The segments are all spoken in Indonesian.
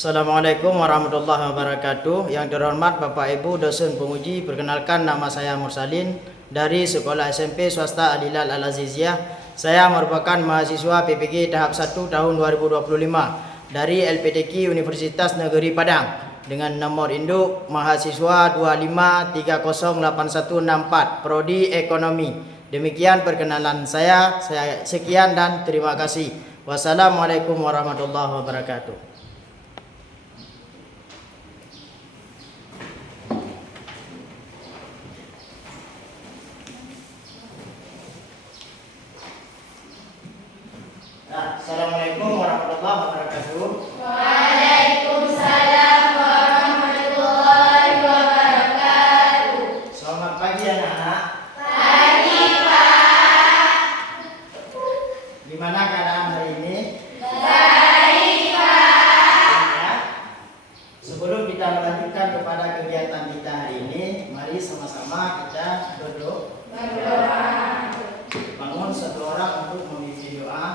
Assalamualaikum warahmatullahi wabarakatuh. Yang terhormat Bapak Ibu dosen penguji, perkenalkan nama saya Mursalin dari Sekolah SMP Swasta Al-Hilal Al-Aziziyah. Saya merupakan mahasiswa PPG tahap 1 tahun 2025 dari LPTQ Universitas Negeri Padang dengan nomor induk mahasiswa 25308164 Prodi Ekonomi. Demikian perkenalan saya sekian dan terima kasih. Wassalamualaikum warahmatullahi wabarakatuh. Assalamualaikum warahmatullahi wabarakatuh. Waalaikumsalam warahmatullahi wabarakatuh. Selamat pagi anak-anak. Pagi Pak. Gimana keadaan hari ini? Baik Pak. Ya. Sebelum kita melanjutkan kepada kegiatan kita hari ini, mari sama-sama kita Berdoa. bangun satu orang untuk memimpin doa.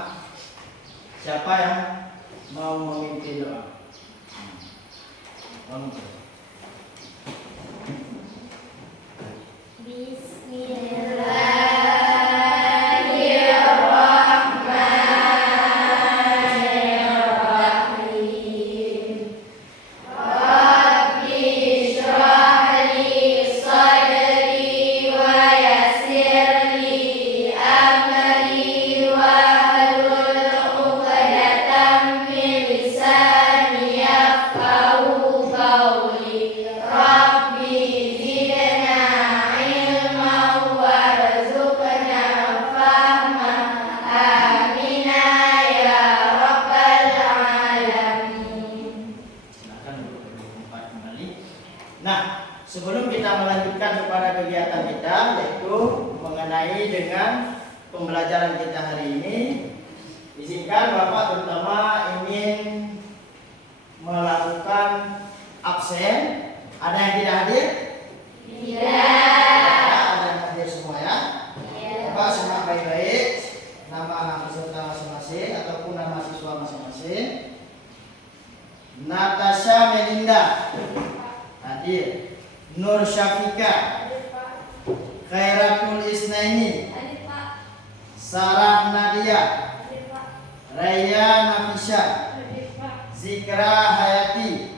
Siapa yang mau memimpin doa? Bangun. Bismillahirrahmanirrahim. Rabbi shrah li sadri wa yassir li amri wahlul 'uqdatam min lisani yafqahu qawli. Rabbi zidna ilman warzuqna fahma. Amina ya rabbal alamin. Silakan duduk di tempat kembali. Nah, sebelum kita melanjutkan kepada kegiatan kita, yaitu mengenai dengan pembelajaran kita hari ini, izinkan Bapak terutama ingin melakukan absen. Ada yang tidak hadir? Ada yang hadir semua ya? Bapak simak baik-baik nama peserta masing-masing ataupun nama siswa masing-masing. Natasha Melinda hadir. Nur Syafika, Khairatul Isnaini, Sarah Nadia, Raya Nafisha, Zikra Hayati,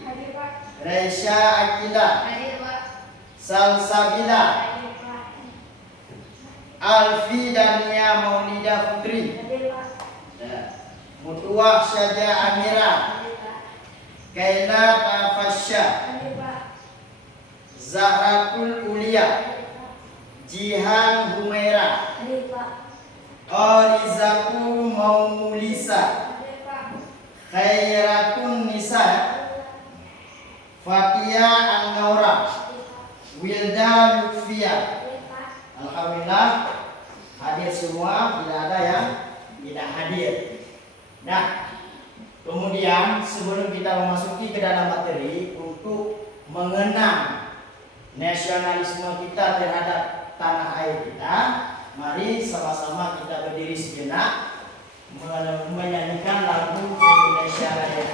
Reisha Akila, Salsabila, Alfi Dania Maulida Putri, Mutuah Syaja Amira, Kaila Tafasya, Zahratul Ulia, Jihan Humaira, Orizaku Maulisa, Khairatun Nisa, Fatia An-Naura, Wilda Lutfia. Alhamdulillah hadir semua, tidak ada yang tidak hadir. Nah, kemudian sebelum kita memasuki ke dalam materi untuk mengenang nasionalisme kita terhadap tanah air kita, mari sama-sama kita berdiri sejenak menyanyikan lagu Indonesia Raya.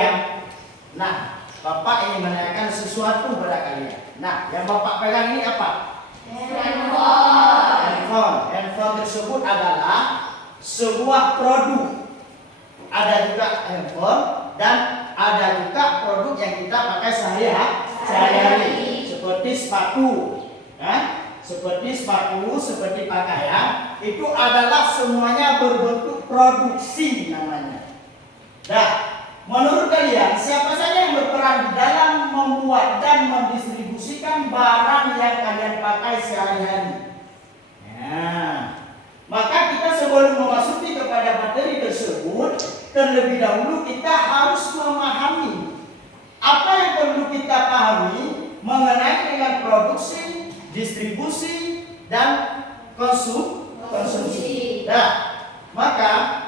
diam. Nah, Bapak ingin menanyakan sesuatu pada kalian. Nah, yang Bapak pegang ini apa? Handphone tersebut adalah sebuah produk. Ada juga handphone dan ada juga produk yang kita pakai sehari-hari, seperti sepatu, seperti pakaian. Itu adalah semuanya berbentuk produksi namanya. Nah, menurut kalian siapa saja yang berperan di dalam membuat dan mendistribusikan barang yang kalian pakai sehari-hari? Nah, maka kita sebelum memasuki kepada materi tersebut, terlebih dahulu kita harus memahami apa yang perlu kita pahami mengenai dengan produksi, distribusi, dan konsumsi. Nah, maka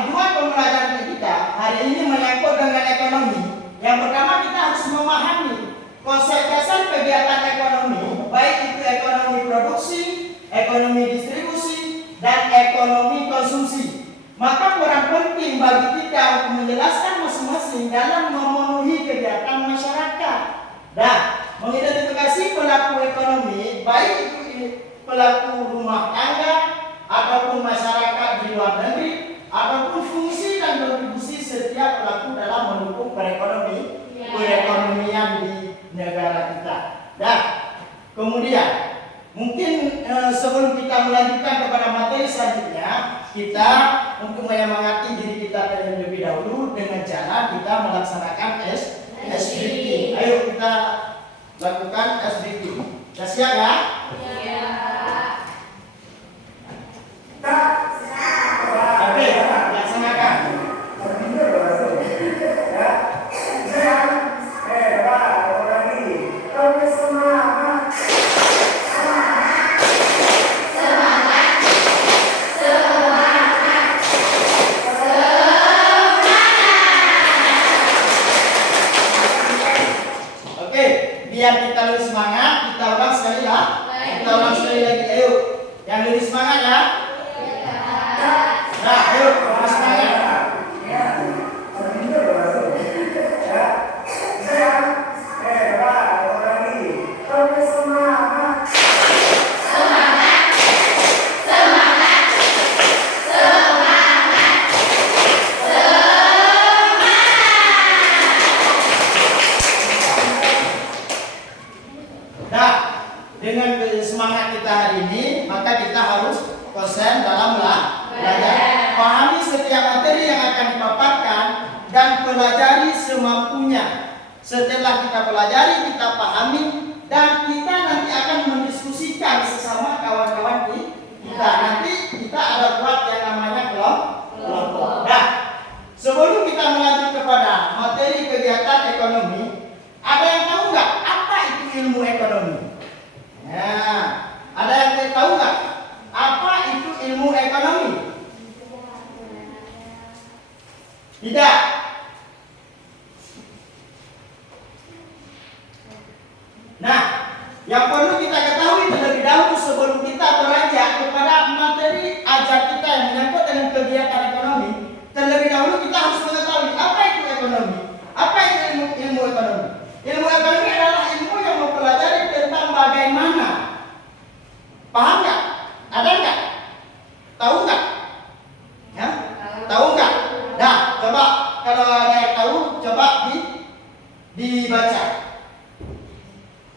tujuan pembelajaran kita hari ini menyangkut dengan ekonomi. Yang pertama kita harus memahami konsep dasar kegiatan ekonomi, baik itu ekonomi produksi, ekonomi distribusi, dan ekonomi konsumsi. Maka peran penting bagi kita untuk menjelaskan masing-masing dalam memenuhi kegiatan masyarakat. Dan mengidentifikasi pelaku ekonomi, baik itu pelaku rumah tangga ataupun masyarakat di luar negeri, ataupun fungsi dan kontribusi setiap pelaku dalam mendukung perekonomian di negara kita. Dan kemudian mungkin sebelum kita melanjutkan kepada materi selanjutnya, kita untuk menyemangati diri kita terlebih dahulu dengan cara kita melaksanakan SBT. Ayo kita lakukan SBT. Sudah siap ya? Oke, laksanakan. Oke, biar kita lebih semangat, kita ulang sekali lah. Kita ulang sekali lagi. Ayo, yang lebih semangat ya. Nah, ayo, lebih semangat. Nah, dengan semangat kita hari ini, maka kita harus konsen dalam belajar. Pahami setiap materi yang akan dipaparkan dan pelajari semampunya. Setelah kita pelajari, kita pahami, dan kita nanti akan mendiskusikan sesama kawan-kawan kita. Nanti kita ada buat yang namanya kelompok. Nah, sebelum kita melanjut kepada materi kegiatan ekonomi, ada yang tahu nggak apa itu ilmu ekonomi? Nah, ada yang tahu nggak apa itu ilmu ekonomi? Tidak. Nah, yang perlu kita ketahui terlebih dahulu sebelum kita beranjak kepada materi ajar kita yang menyangkut dengan kegiatan ekonomi, terlebih dahulu kita harus mengetahui apa itu ekonomi. Apa itu ilmu ekonomi? Ilmu ekonomi adalah ilmu yang mempelajari tentang bagaimana. Paham nggak? Ada nggak? Tahu nggak? Ya? Tahu nggak? Nah, coba kalau ada yang tahu, coba dibaca.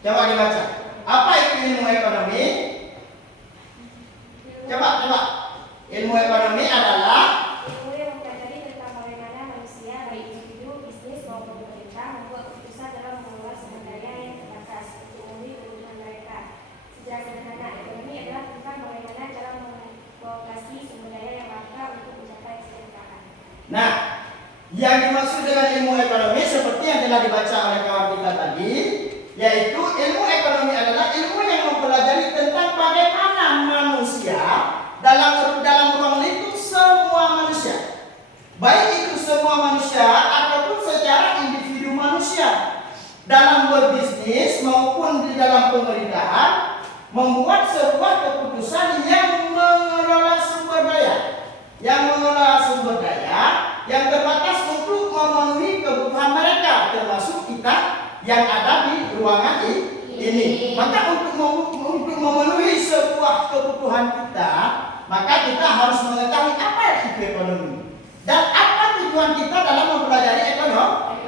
Coba dibaca. Apa itu ilmu ekonomi? Coba. Ilmu ekonomi adalah ilmu yang mempelajari tentang bagaimana manusia, baik individu, bisnis maupun pemerintah, membuat keputusan dalam mengelola sumber daya yang terbatas untuk memenuhi kebutuhan mereka. Secara sederhana, ekonomi adalah tentang bagaimana cara mengalokasi sumber daya yang langka untuk mencapai kesejahteraan. Nah, yang dimaksud dengan ilmu ekonomi seperti yang telah dibaca oleh kawan kita tadi, yaitu ilmu ekonomi adalah ilmu yang mempelajari tentang bagaimana manusia dalam ruang lingkup semua manusia, baik itu semua manusia ataupun secara individu manusia, dalam berbisnis maupun pemerintahan membuat sebuah keputusan yang mengelola sumber daya, yang terbatas untuk memenuhi kebutuhan mereka, termasuk kita yang ada di ruangan ini. Maka untuk memenuhi sebuah kebutuhan kita, maka kita harus mengetahui apa itu ekonomi dan apa tujuan kita dalam mempelajari ekonomi.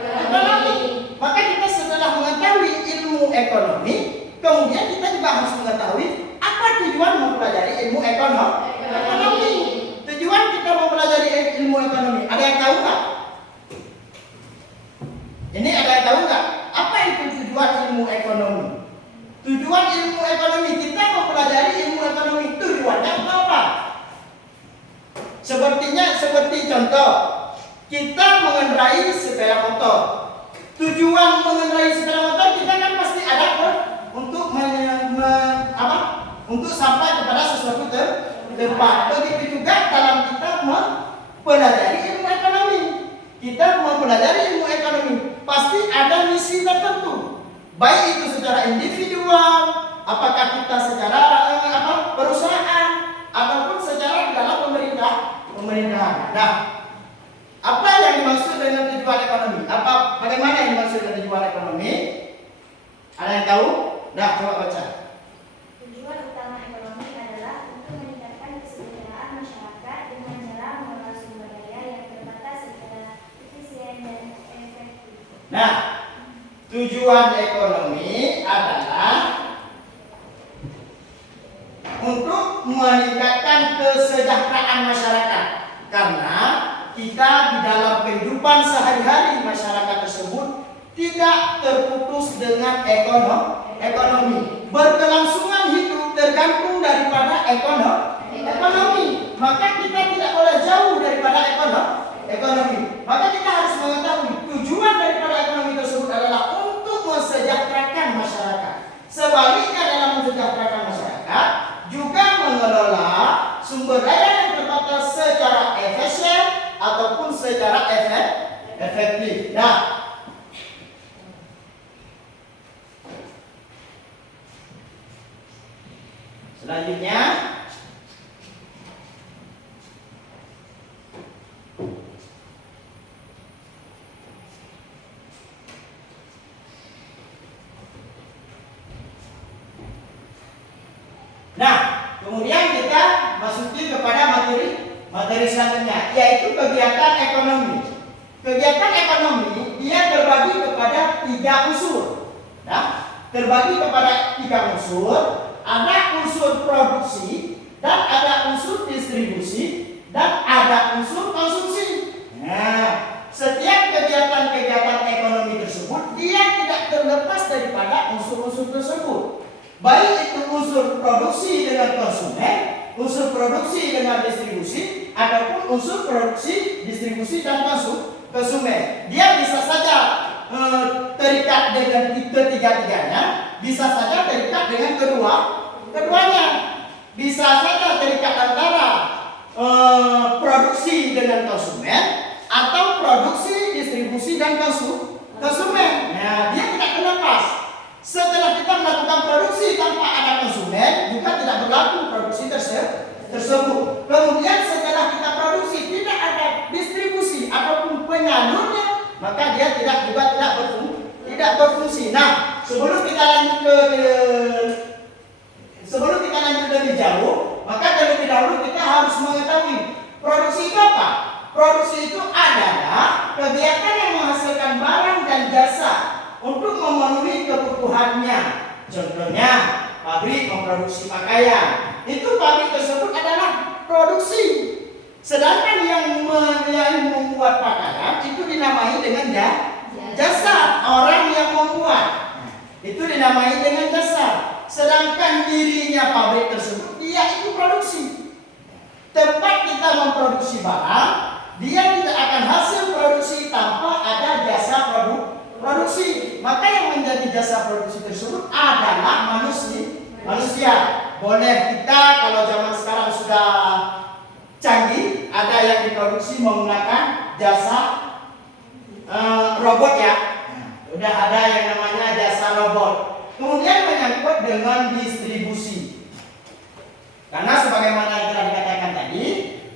Maka kita setelah mengetahui ilmu ekonomi, kemudian kita juga harus mengetahui apa tujuan mempelajari ilmu ekonomi. Tujuan kita mempelajari ilmu ekonomi, ada yang tahu nggak? Ini ada yang tahu nggak? Apa itu tujuan ilmu ekonomi? Tujuan ilmu ekonomi, kita mempelajari ilmu ekonomi, tujuannya apa? Seperti contoh, kita mengendarai sepeda motor. Tujuan mengendarai sepeda motor kita kan pasti ada untuk sampai kepada sesuatu tempat. Begitu juga dalam kita mempelajari ilmu ekonomi. Kita mempelajari ilmu ekonomi pasti ada misi tertentu. Baik itu secara individual, apakah kita secara perusahaan ataupun secara dalam pemerintahan. Nah, apa yang dimaksud dengan tujuan ekonomi? Bagaimana yang dimaksud dengan tujuan ekonomi? Ada yang tahu? Nah, coba baca. Tujuan utama ekonomi adalah untuk meningkatkan kesejahteraan masyarakat dengan cara mengelola sumber daya yang terbatas secara efisien dan efektif. Nah, tujuan ekonomi adalah untuk meningkatkan kesejahteraan masyarakat, karena kita di dalam kehidupan sehari-hari masyarakat tersebut tidak terputus dengan ekonomi. Berkelangsungan hidup tergantung daripada ekonomi. Maka kita tidak boleh jauh daripada ekonomi. Maka kita harus mengetahui tujuan daripada ekonomi tersebut adalah untuk mensejahterakan masyarakat. Sebaliknya dalam mensejahterakan masyarakat juga mengelola sumber daya yang terbatas secara efisien ataupun secara efektif. Nah, selanjutnya kemudian kita masuki kepada materi selanjutnya, yaitu kegiatan ekonomi. Kegiatan ekonomi dia terbagi kepada 3 unsur. Nah, terbagi kepada 3 unsur. Ada unsur produksi, dan ada unsur distribusi, dan ada unsur konsumsi. Nah, setiap kegiatan-kegiatan ekonomi tersebut dia tidak terlepas daripada unsur-unsur tersebut. Baik itu unsur produksi dengan konsumen, unsur produksi dengan distribusi, ataupun unsur produksi, distribusi, dan konsumen. Dia bisa saja terikat dengan ketiga-tiganya, bisa saja terikat dengan keduanya. Bisa saja terikat antara produksi dengan konsumen, atau produksi, distribusi, dan konsumen. Nah, dia tidak terlepas. Setelah kita melakukan produksi tanpa ada konsumen, juga tidak berlaku produksi tersebut. Kemudian setelah kita produksi tidak ada distribusi ataupun penyalurnya, maka dia tidak berfungsi. Nah, sebelum kita lanjut lebih jauh, maka terlebih dahulu kita harus mengetahui produksi itu apa. Produksi itu adalah kegiatan yang menghasilkan barang dan jasa untuk memenuhi kebutuhannya. Contohnya, pabrik memproduksi pakaian. Itu pabrik tersebut adalah produksi. Sedangkan yang membuat pakaian itu dinamai dengan jasa. Orang yang membuat itu dinamai dengan jasa. Sedangkan dirinya pabrik tersebut dia itu produksi. Tempat kita memproduksi barang, dia tidak akan hasil produksi tanpa ada jasa produksi. Maka yang menjadi jasa produksi tersebut adalah manusia. Boleh kita kalau zaman sekarang sudah canggih, ada yang diproduksi menggunakan jasa robot ya. Udah ada yang namanya jasa robot. Kemudian menyangkut dengan distribusi. Karena sebagaimana yang telah dikatakan tadi,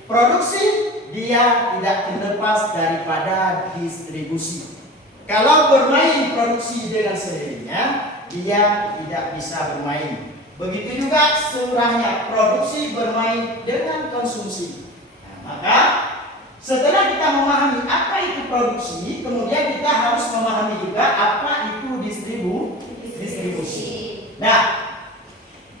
produksi dia tidak terlepas daripada distribusi. Kalau bermain produksi dengan sendirinya, dia tidak bisa bermain. Begitu juga surahnya, produksi bermain dengan konsumsi. Nah, maka setelah kita memahami apa itu produksi, kemudian kita harus memahami juga apa itu distribusi. Nah,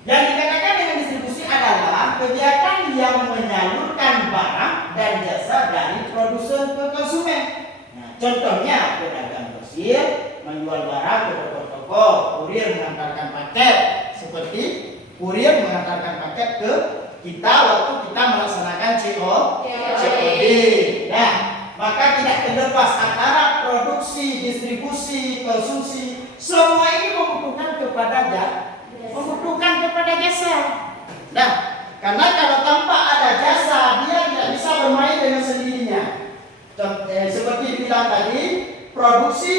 yang dikatakan dengan distribusi adalah kegiatan yang menyalurkan barang dan jasa dari produsen ke konsumen. Nah, contohnya pedagang grosir menjual barang ke toko-toko, kurir mengantarkan paket, seperti kurir mengantarkan paket ke kita waktu kita melaksanakan COD. Nah, maka tidak terlepas antara produksi, distribusi, konsumsi, semua ini membutuhkan kepada jasa. Nah, karena kalau tanpa ada jasa, dia tidak bisa bermain dengan sendirinya. Seperti dibilang tadi, produksi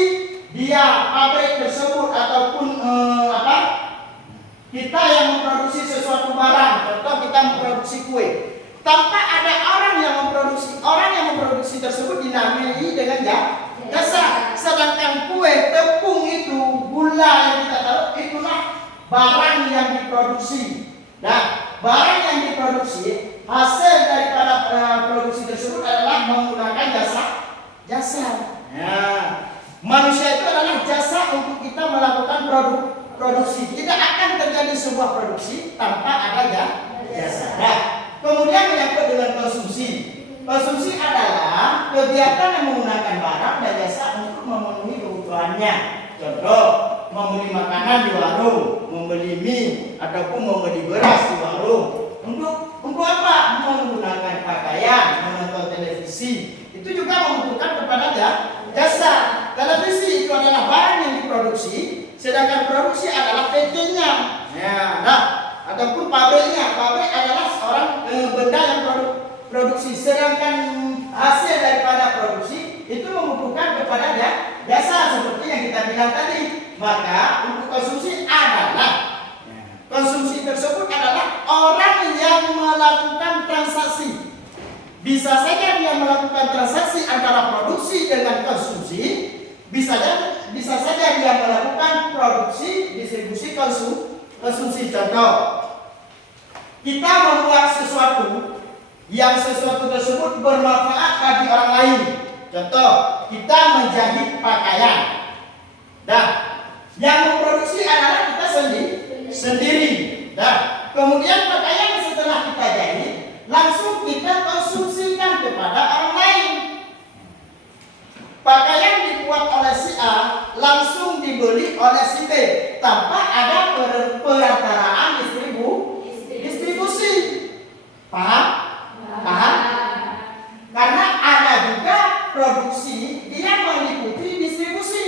dia pabrik tersebut ataupun kita yang memproduksi sesuatu barang, contoh kita memproduksi kue, tanpa ada orang yang memproduksi tersebut dinamai dengan jasa. Sedangkan kue, tepung itu, gula yang kita taruh, itulah barang yang diproduksi. Nah, barang yang diproduksi, hasil daripada produksi tersebut adalah menggunakan jasa. Nah, manusia itu adalah jasa untuk kita melakukan produksi. Tidak akan terjadi sebuah produksi tanpa ada jasa. Nah, kemudian menyangkut dengan konsumsi. Konsumsi adalah kegiatan yang menggunakan barang dan jasa untuk memenuhi kebutuhannya. Contoh, membeli makanan di warung, membeli mie, ataupun membeli beras di warung. Untuk apa? Menggunakan pakaian, menonton televisi. Itu juga membutuhkan kepada jasa. Televisi itu adalah barang yang diproduksi, sedangkan produksi adalah PT-nya. Nah, ataupun pabriknya. Pabrik adalah seorang benda yang produksi, sedangkan hasil daripada produksi itu membutuhkan kepada jasa seperti yang kita bilang tadi. Maka untuk konsumsi tersebut adalah orang yang melakukan transaksi. Bisa saja dia melakukan transaksi antara produksi dengan konsumsi, bisa saja dia melakukan produksi, distribusi, konsumsi. Contoh, kita membuat sesuatu yang tersebut bermanfaat bagi orang lain. Contoh, kita menjahit pakaian. Nah, yang memproduksi adalah kita sendiri. Nah, kemudian pakaian setelah kita jahit, langsung kita konsumsikan kepada orang lain. Pakaian dibuat oleh si A, langsung dibeli oleh si B, tanpa ada perantaraan distribusi. Paham? Karena ada juga produksi, dia meliputi distribusi,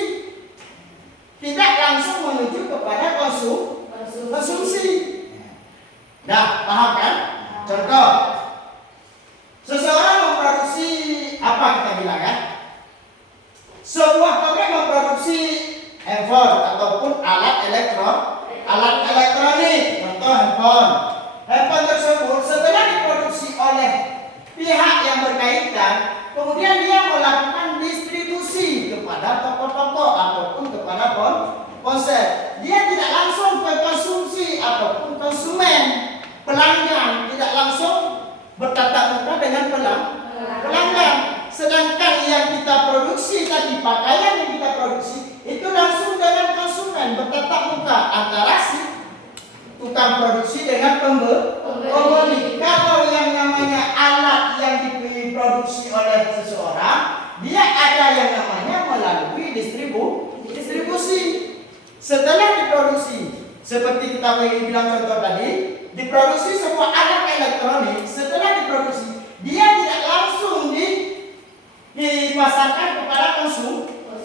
tidak langsung menuju kepada konsumsi. Nah, paham kan? Contoh, seseorang memproduksi apa kita bilang ya? Sebuah pabrik memproduksi handphone ataupun alat elektronik, contoh handphone. Handphone tersebut setelah diproduksi oleh pihak yang berkaitan, kemudian dia melakukan distribusi kepada toko-toko ataupun kepada ponsel. Dia tidak langsung ke konsumsi ataupun konsumen, pelanggan, tidak langsung bertatap muka dengan pelanggan. Sedangkan yang kita produksi tadi, pakaian yang kita produksi, itu langsung dengan konsumen, bertatap muka antara si tukang produksi dengan pembeli. Kalau yang namanya alat yang diproduksi oleh seseorang, dia ada yang namanya melalui distribusi. Setelah diproduksi, seperti kita bilang contoh tadi, diproduksi sebuah alat elektronik. Setelah diproduksi, dia tidak langsung dipasarkan kepada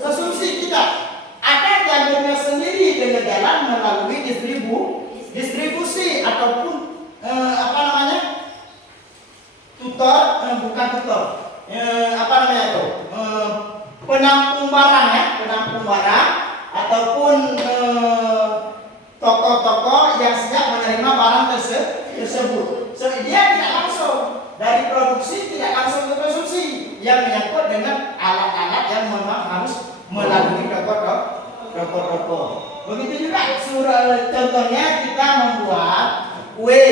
konsumsi kita. Ada jalurnya sendiri dengan jalan melalui distribusi ataupun penampung barang ataupun toko-toko yang siap menerima barang tersebut. So, dia tidak langsung dari produksi, tidak langsung ke konsumsi, yang menyangkut dengan alat-alat yang memang harus melalui toko-toko. Begitu juga contohnya kita membuat kue.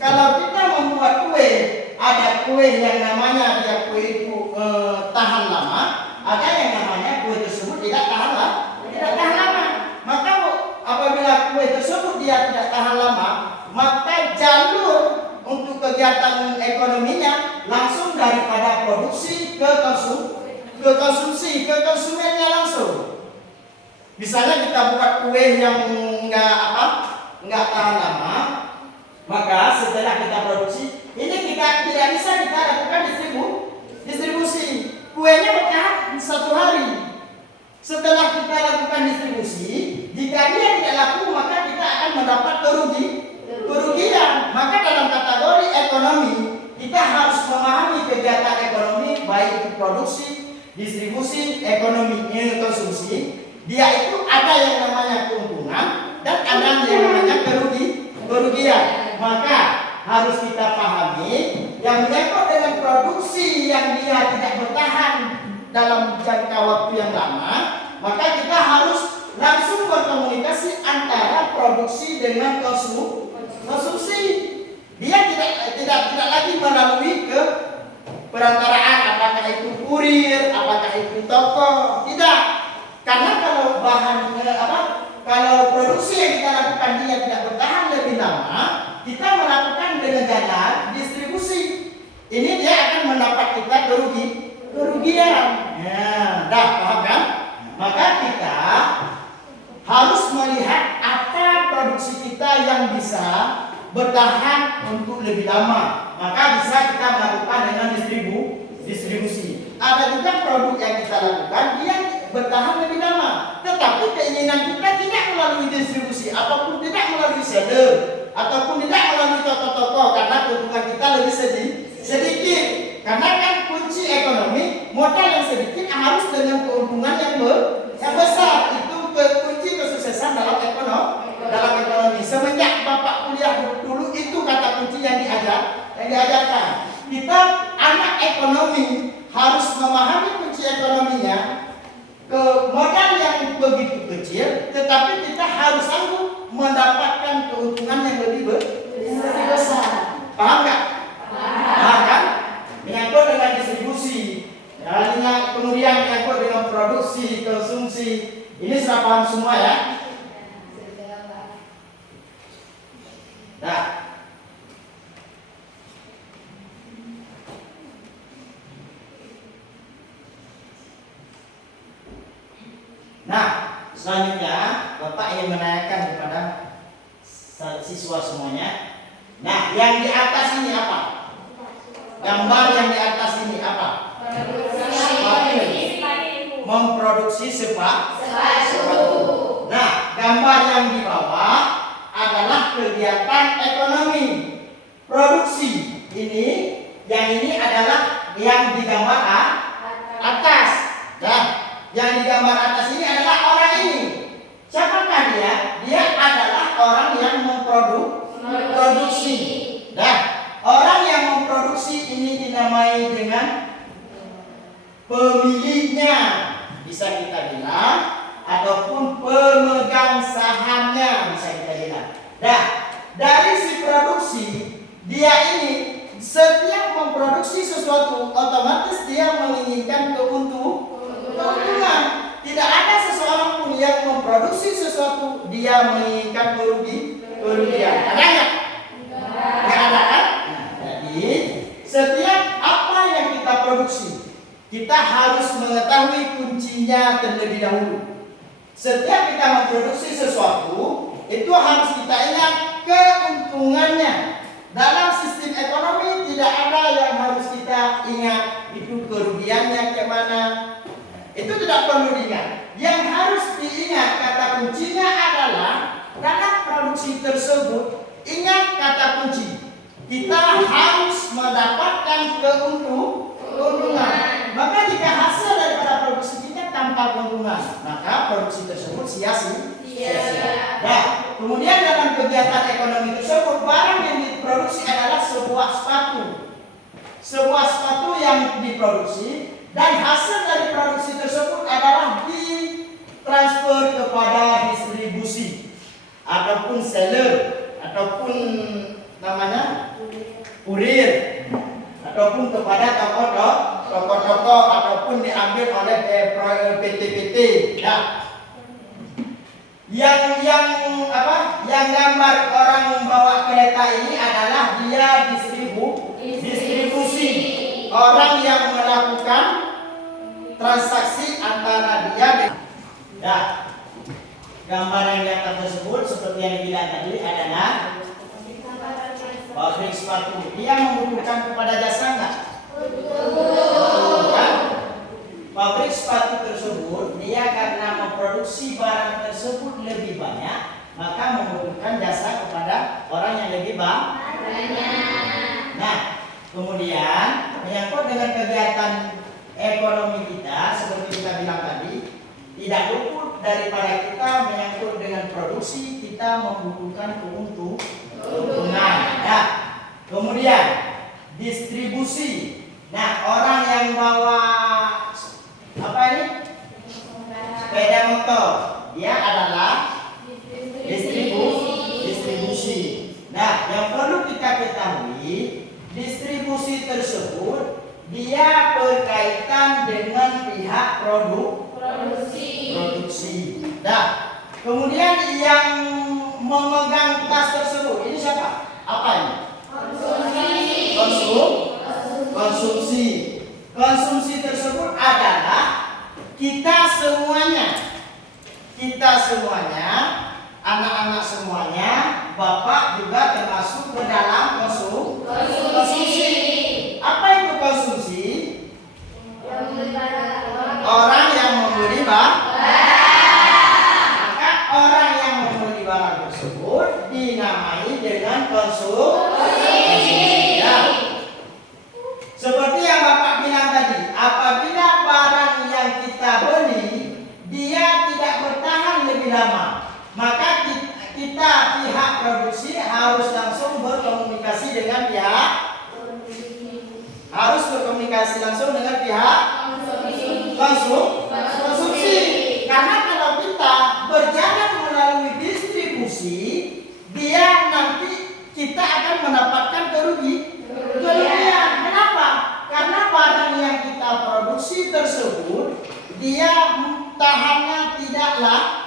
Kalau kita membuat kue, ada kue yang namanya dia kue itu tahan lama, ada yang namanya kue tersebut tidak tahan lama. Maka apabila kue tersebut dia tidak tahan lama, maka jalur untuk kegiatan ekonominya langsung daripada produksi ke konsumsi, ke konsumennya langsung. Misalnya kita buat kue yang enggak tahan lama, maka setelah kita produksi, ini kita tidak bisa kita lakukan distribusi. Kuenya bertahan 1 hari. Setelah kita lakukan distribusi, jika dia tidak laku, maka kita akan mendapat kerugian. Maka dalam kategori ekonomi, kita harus memahami kegiatan ekonomi, baik itu produksi, distribusi, ekonomi, konsumsi. Dia itu ada yang namanya keuntungan dan ada yang namanya kerugian. Maka harus kita pahami yang menyangkut dengan produksi yang dia tidak bertahan dalam jangka waktu yang lama, maka kita harus langsung berkomunikasi antara produksi dengan konsumsi. Dia tidak lagi melalui ke perantaraan, apakah itu kurir, apakah itu toko, tidak. Karena kalau kalau produksi yang kita lakukan dia tidak bertahan lebih lama, kita melakukan dengan jalan distribusi. Ini dia akan mendapat kita kerugian. Ya, dah paham kan? Maka kita harus melihat apa produksi kita yang bisa bertahan untuk lebih lama. Maka bisa kita melakukan dengan distribusi. Ada juga produk yang kita lakukan dia bertahan lebih lama, tetapi keinginan kita tidak melalui distribusi, ataupun tidak melalui seller, ataupun tidak melalui toko-toko, karena keuntungan kita lebih sedikit. Karena kan kunci ekonomi, modal yang sedikit harus dengan keuntungan yang besar. Itu kunci kesuksesan dalam ekonomi. Semenjak Bapak kuliah dulu itu kata kunci yang diajarkan. Kita anak ekonomi harus memahami kunci ekonominya. Ke modal yang begitu kecil, tetapi kita harus sanggup mendapatkan keuntungan yang lebih besar. Paham nggak? Paham kan? Menyangkut dengan distribusi, kemudian menyangkut dengan produksi, konsumsi. Ini sudah paham semua ya? Nah, selanjutnya Bapak ingin menanyakan kepada siswa semuanya. Nah, yang di atas ini apa? Gambar yang di atas ini apa? Memproduksi sepatu. Nah, gambar yang di bawah adalah kegiatan ekonomi. Produksi ini, yang ini adalah yang digambar atas. Nah, yang digambar atas ini adalah orang ini. Siapakah dia? Dia adalah orang yang memproduksi. Nah, orang yang memproduksi ini dinamai dengan pemiliknya, bisa kita bilang, ataupun pemegang sahamnya, bisa kita bilang. Nah, dari si produksi, dia ini setiap memproduksi sesuatu, otomatis dia menginginkan keuntungan. Tidak ada seseorang pun yang memproduksi sesuatu dia menginginkan kerugian. Ada nggak? Nggak ada kan? Jadi setiap apa yang kita produksi, kita harus mengetahui kuncinya terlebih dahulu. Setiap kita memproduksi sesuatu, itu harus kita ingat keuntungannya. Dalam sistem ekonomi tidak ada yang harus kita ingat itu kerugiannya kemana. Itu tidak perlu diingat. Yang harus diingat kata kuncinya adalah dalam produksi tersebut, ingat kata kunci. Kita harus mendapatkan keuntungan. Maka jika hasil daripada produksi kita tanpa keuntungan, maka produksi tersebut sia-sia. Nah, kemudian dalam kegiatan ekonomi tersebut barang yang diproduksi adalah sebuah sepatu. Sebuah sepatu yang diproduksi dan hasil dari produksi tersebut adalah ditransfer kepada distribusi ataupun seller ataupun namanya kurir ataupun kepada toko-toko ataupun diambil oleh PT-PT. Nah, yang gambar orang membawa kereta ini adalah dia distribusi, orang yang melakukan transaksi antara dia dengan. Ya, gambar yang di atas tersebut seperti yang dibilang tadi adalah pabrik sepatu. Dia membutuhkan kepada jasa enggak? Kan? Pabrik sepatu tersebut dia karena memproduksi barang tersebut lebih banyak, maka membutuhkan jasa kepada orang yang lebih banyak. Nah, kemudian menyangkut dengan kegiatan ekonomi kita seperti kita bilang tadi, tidak luput daripada kita menyangkut dengan produksi, kita membutuhkan keuntungan. Nah, kemudian distribusi. Nah, orang yang bawa apa ini? Sepeda motor, dia adalah distribusi. Nah, yang perlu kita ketahui, distribusi tersebut dia berkaitan dengan pihak produksi. Nah, kemudian yang memegang tas tersebut ini siapa? Apa ini? Konsumsi. Konsumsi tersebut adalah kita semuanya, anak-anak semuanya, bapak juga termasuk ke dalam konsumsi. Apa itu konsumsi? Orang yang membeli barang. Maka orang yang membeli barang tersebut dinamai dengan konsumsi. Ya. Seperti yang Bapak bilang tadi, apabila barang yang kita beli dia tidak bertahan lebih lama, maka kita pihak produksi harus langsung berkomunikasi dengan pihak konsumsi. Karena kalau kita berjalan melalui distribusi, dia nanti kita akan mendapatkan kerugian. Kenapa? Karena barang yang kita produksi tersebut dia tahannya tidak lama.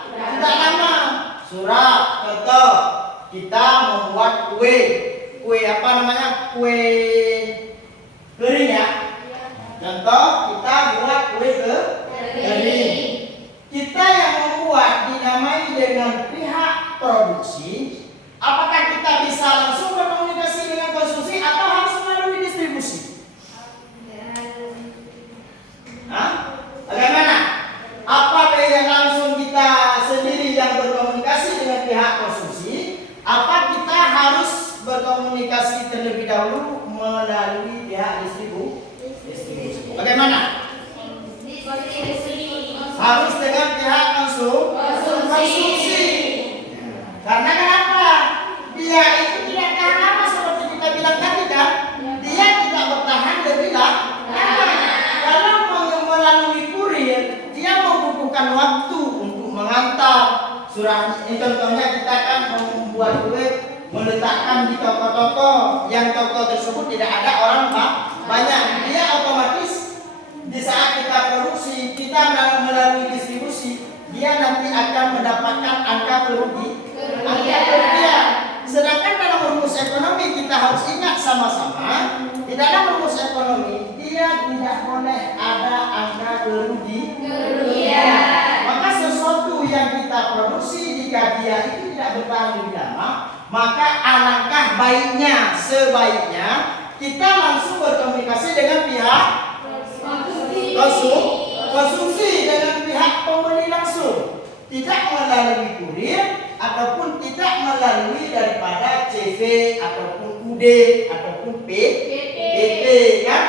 Surat contoh, kita membuat kue apa namanya, kue kering ya. Contoh, kita buat kue kering. Kita yang membuat dinamai dengan pihak produksi. Apakah kita bisa langsung berkomunikasi dengan konsumsi atau harus melalui distribusi? Bagaimana? Apa yang langsung kita sendiri yang berkomunikasi dengan pihak konsumsi? Apa kita harus berkomunikasi terlebih dahulu melalui pihak distribusi? Bagaimana? Harus dengan pihak konsumsi. Karena kenapa? Dia itu tidak tahan lama seperti kita bilang tadi kan? Dia tidak bertahan lebih lama. Kalau melalui kurir, dia membutuhkan waktu untuk mengantar surat. Ini contohnya kita kan membuat kue, meletakkan di toko-toko, yang toko tersebut tidak ada orang banyak. Dia otomatis di saat kita produksi, kita melalui distribusi, dia nanti akan mendapatkan angka kerugian. Sedangkan dalam rumus ekonomi kita harus ingat sama-sama, di dalam rumus ekonomi dia tidak boleh ada angka kerugian. Maka sesuatu yang kita produksi jika dia itu tidak bertahan lebih lama, maka alangkah sebaiknya kita langsung berkomunikasi dengan pihak konsumsi, dengan pihak pembeli langsung, tidak melalui kurir ataupun tidak melalui daripada CV ataupun UD ataupun PT kan.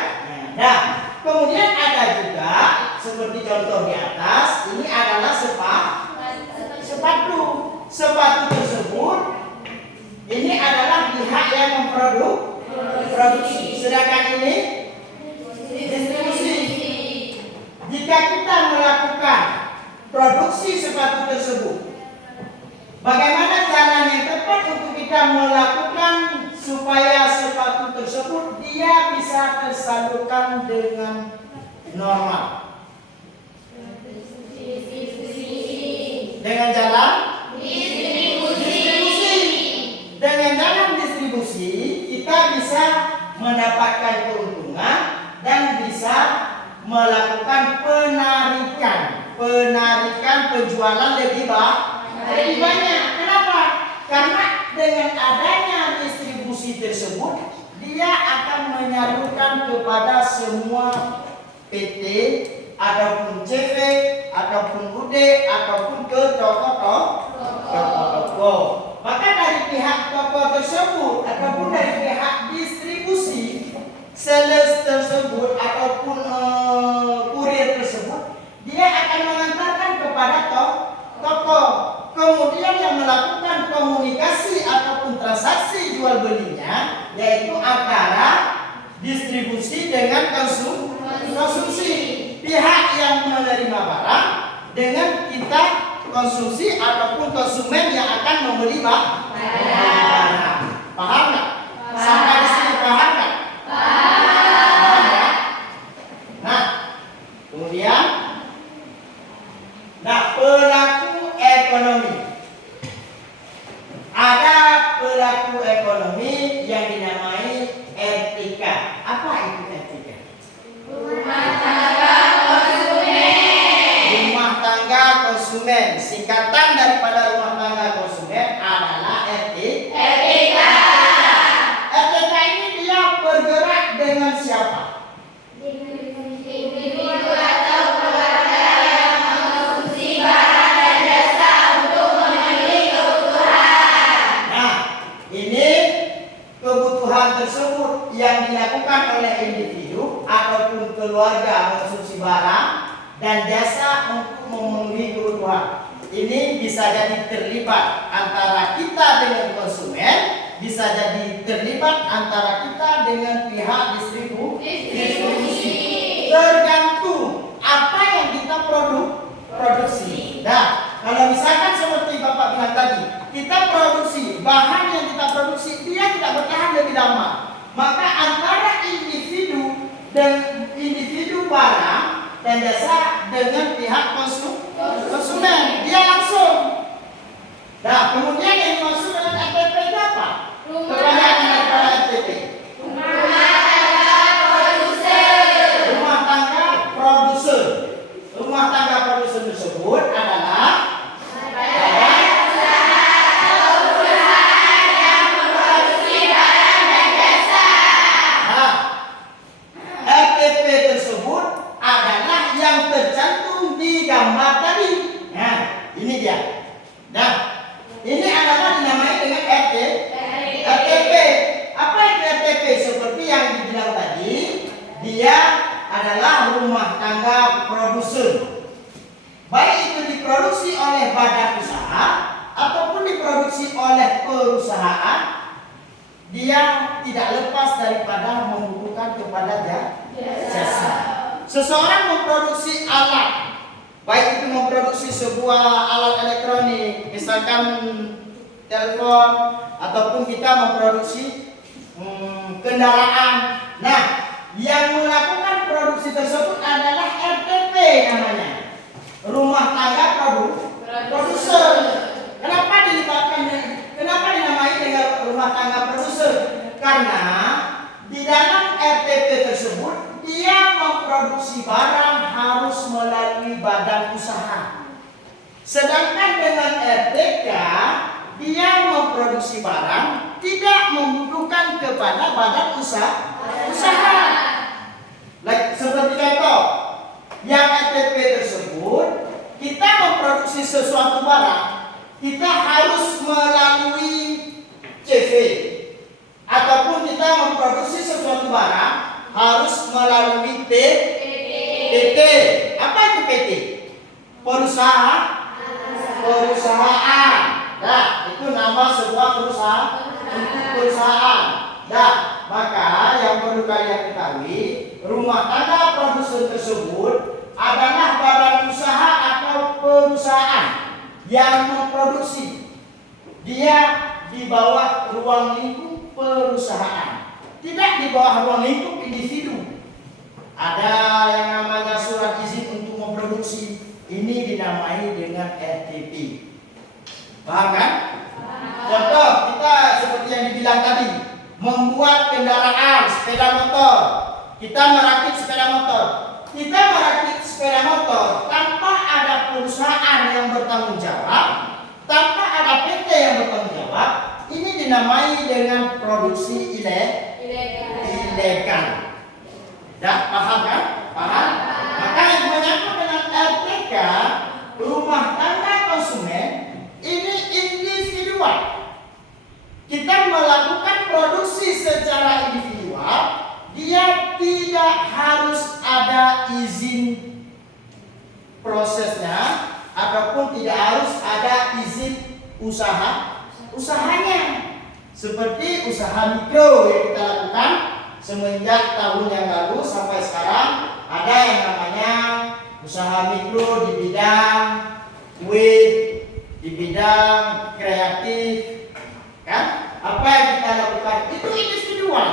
Nah, kemudian ada juga seperti contoh di atas, ini adalah sepatu tersebut ini adalah pihak yang memproduksi. Sedangkan ini distribusi. Jika kita melakukan produksi sepatu tersebut, bagaimana jalan yang tepat untuk kita melakukan supaya sepatu tersebut dia bisa tersalurkan dengan normal? Dengan jalan distribusi. Dengan jalan distribusi kita bisa mendapatkan keuntungan dan bisa melakukan penarikan penjualan lebih banyak. Kenapa? Karena dengan adanya distribusi tersebut dia akan menyalurkan kepada semua PT ataupun CV ataupun UD ataupun ke toko. Maka dari pihak toko tersebut ataupun dari pihak distribusi, sales tersebut ataupun kurir tersebut, dia akan mengantarkan kepada toko. Kemudian yang melakukan komunikasi ataupun transaksi jual belinya yaitu antara distribusi dengan konsumsi. Pihak yang menerima barang dengan kita konsumsi ataupun konsumen yang akan membeli barang. Paham nggak? Sampai di sini paham nggak? Paham ya? Nah, kemudian, pelaku ekonomi. Ada pelaku ekonomi yang dinamai RTK. Apa itu RTK? Rumah tangga konsumen. Singkatan daripada rumah tangga konsumen adalah RTK. RTK ini dia bergerak dengan siapa? Individu atau keluarga yang mengonsumsi barang dan jasa untuk memenuhi kebutuhan. Nah, ini kebutuhan tersebut yang dilakukan oleh individu ataupun keluarga mengonsumsi barang dan jasa untuk memenuhi kebutuhan. Ini bisa jadi terlibat antara kita dengan konsumen, bisa jadi terlibat antara kita dengan pihak distribusi. Tergantung apa yang kita produksi. Nah, kalau misalkan seperti Bapak bilang tadi, kita produksi bahan yang kita produksi dia tidak bertahan lebih lama. Maka antara individu dan individu barang dan jasa dengan pihak konsumen dia langsung. Nah, kemudian yang dimaksud dengan RTP itu apa? Kebanyakan daripada RTP. Rumah tangga produser tersebut adalah RTP tersebut adalah yang tercantum di gambar tadi. Nah, ini dia. Nah, ini adalah dinamai dengan RTP. Apa itu RTP? Seperti yang dibilang tadi, dia adalah rumah tangga produser. Baik itu diproduksi oleh badan usaha ataupun diproduksi oleh perusahaan, dia tidak lepas daripada membutuhkan kepada jasa. Seseorang memproduksi alat, baik itu memproduksi sebuah alat elektronik, misalkan telepon, ataupun kita memproduksi kendaraan. Nah, yang melakukan produksi tersebut adalah RTP namanya, rumah tangga produser. Kenapa dinamai dengan rumah tangga produser? Karena di dalam RTP tersebut dia memproduksi barang harus melalui badan usaha. Sedangkan dengan RTK dia memproduksi barang tidak membutuhkan kepada badan usaha. Seperti contoh, yang RTP tersebut kita memproduksi sesuatu barang, kita harus melalui CV, ataupun kita memproduksi sesuatu barang harus melalui PT. Apa itu PT? Perusahaan. Nah, itu nama sebuah perusahaan. untuk perusahaan. Nah, maka yang perlu kalian ketahui, rumah tangga produsen tersebut adalah badan usaha atau perusahaan yang memproduksi. Dia di bawah ruang lingkup perusahaan, tidak di bawah ruang lingkup individu. Ada yang namanya surat izin untuk memproduksi, ini dinamai dengan RTP. Paham kan? Contoh, kita seperti yang dibilang tadi, membuat kendaraan sepeda motor. Kita merakit sepeda motor. Kita merakit sepeda motor tanpa ada perusahaan yang bertanggung jawab, tanpa ada PT yang bertanggung jawab. Ini dinamai dengan produksi ilegal. Dah paham kan? Paham? Maka yang menyangkut dengan RPK, rumah tangga konsumen, ini individual. Kita melakukan produksi secara individual, dia tidak harus ada izin prosesnya, ataupun tidak harus ada izin usahanya. Seperti usaha mikro yang kita lakukan semenjak tahun yang lalu sampai sekarang, ada yang namanya usaha mikro di bidang kue, di bidang kreatif. Kan? Apa yang kita lakukan itu individual.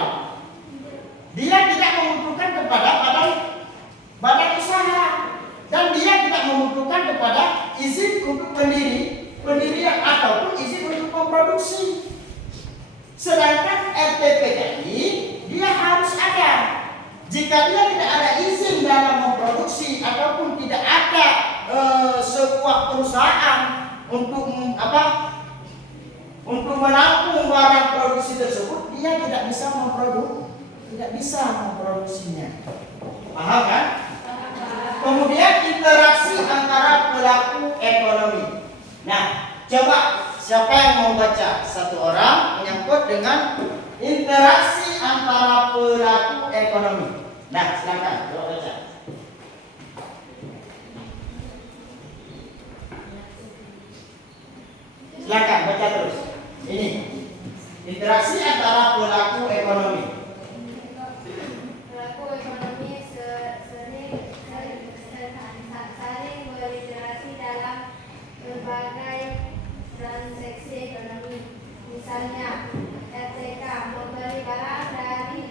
Dia tidak membutuhkan kepada badan usaha, dan dia tidak membutuhkan kepada izin untuk pendirian ataupun izin untuk memproduksi. Sedangkan RTP tadi dia harus ada. Jika dia tidak ada izin dalam memproduksi ataupun tidak ada sebuah perusahaan untuk untuk menampung barang produksi tersebut, dia tidak bisa memproduksinya. Paham kan? Kemudian interaksi antara pelaku ekonomi. Nah, coba siapa yang mau baca? Satu orang menyangkut dengan interaksi antara pelaku ekonomi. Nah, silakan coba baca. Silakan baca terus. Ini interaksi antara pelaku ekonomi. Pelaku ekonomi saling berinteraksi dalam berbagai transaksi ekonomi. Misalnya, RTK membeli barang dari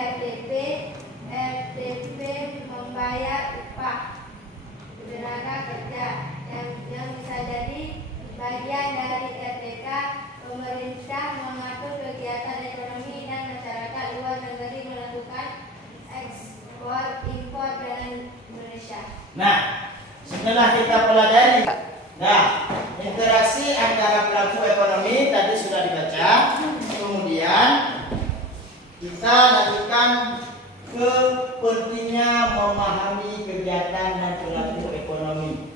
RTP membayar upah tenaga kerja yang bisa jadi bagian dari RTK. Pemerintah mengatur kegiatan ekonomi dan masyarakat luar negeri melakukan ekspor impor dengan Indonesia. Nah, setelah kita pelajari, interaksi antara pelaku ekonomi tadi sudah dibaca. Kemudian kita lanjutkan ke pentingnya memahami kegiatan dan pelaku ekonomi.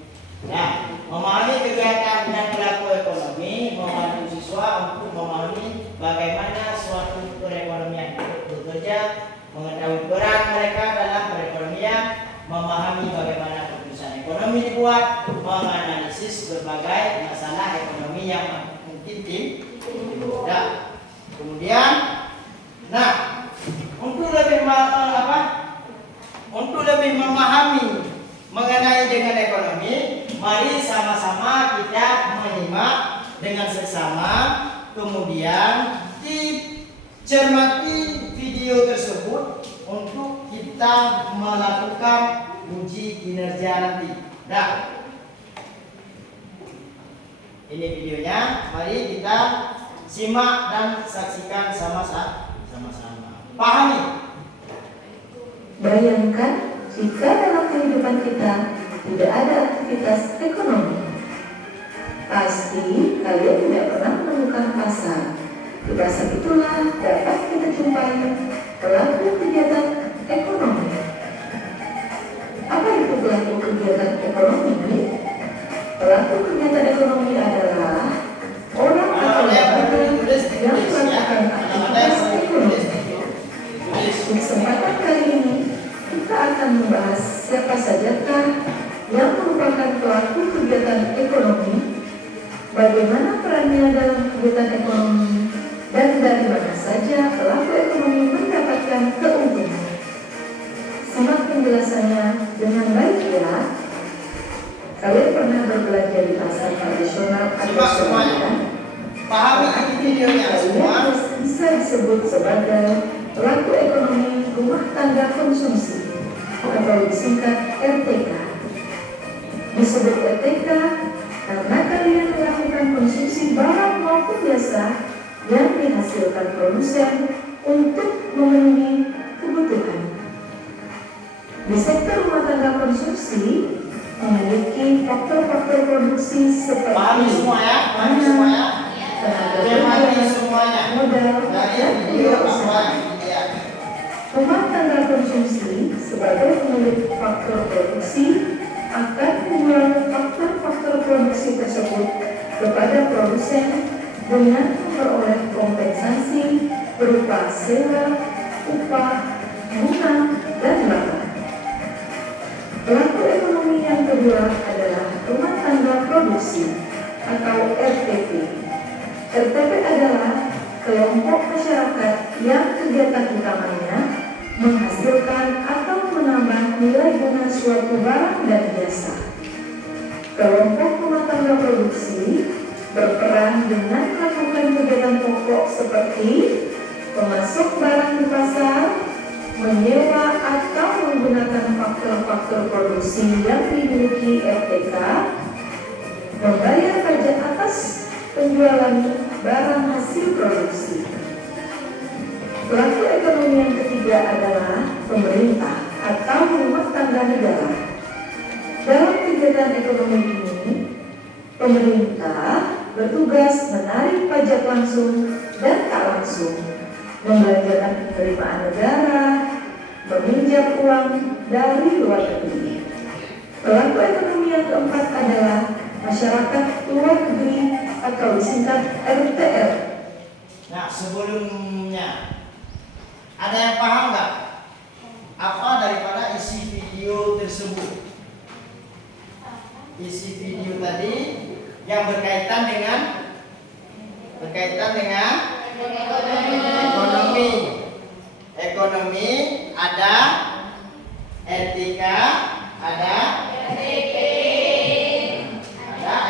Nah, memahami kegiatan dan pelaku ekonomi membantu siswa untuk memahami bagaimana suatu perekonomian bekerja, mengetahui peran mereka dalam perekonomian, memahami bagaimana keputusan ekonomi dibuat, menganalisis berbagai masalah ekonomi yang mungkin timbul. Kemudian, untuk lebih memahami mengenai dengan ekonomi, mari sama-sama kita menyimak dengan seksama, kemudian dicermati video tersebut untuk kita melakukan uji kinerja nanti. Ini videonya, mari kita simak dan saksikan sama-sama. Pahami. Bayangkan jika dalam kehidupan kita tidak ada aktivitas ekonomi. Pasti kalian tidak pernah menemukan pasar. Di pasar itulah dapat kita jumpai pelaku kegiatan ekonomi. Apa itu pelaku kegiatan ekonomi? Pelaku kegiatan ekonomi adalah orang atau lembaga yang melakukan aktivitas ekonomi. Di kesempatan kali ini kita akan membahas siapa sajakah yang merupakan pelaku kegiatan ekonomi, bagaimana perannya dalam kegiatan ekonomi, dan dari mana saja pelaku ekonomi mendapatkan keuntungan. Simak penjelasannya dengan baik ya. Kalian pernah berbelanja di pasar tradisional atau Simak semuanya. Pahami ini videonya semua. Bisa disebut sebagai pelaku ekonomi rumah tangga konsumsi atau disingkat RTK. Disebut RTK karena kalian melakukan konsumsi barang maupun jasa yang dihasilkan produsen untuk memenuhi kebutuhan. Di sektor rumah tangga konsumsi memiliki faktor-faktor produksi seperti Pahami semua ya, pahami semua ya. Cermati semuanya. modal, Dari dan video usaha. apa ya? Rumah tangga konsumsi sebagai pemilik faktor produksi akan menjual faktor-faktor produksi tersebut kepada produsen dengan memperoleh kompensasi berupa sewa, upah, bunga, dan laba. Pelaku ekonomi yang kedua adalah rumah tangga produksi atau RTP. RTP adalah kelompok masyarakat yang kegiatan utamanya menghasilkan atau menambah nilai guna suatu barang dan jasa. Kelompok rumah tangga produksi berperan dengan melakukan kegiatan pokok seperti memasok barang di pasar, menyewa atau menggunakan faktor-faktor produksi yang dimiliki RTK, membayar pajak atas penjualan barang hasil produksi. Pelaku ekonomi yang ketiga adalah pemerintah atau rumah tangga negara. Dalam kegiatan ekonomi ini, pemerintah bertugas menarik pajak langsung dan tak langsung, membelanjakan penerimaan negara, meminjam uang dari luar negeri. Pelaku ekonomi yang keempat adalah masyarakat luar negeri atau disingkat RTL. Nah, sebelumnya ada yang paham nggak apa daripada isi video tersebut? Isi video tadi yang berkaitan dengan ekonomi ada etika, ada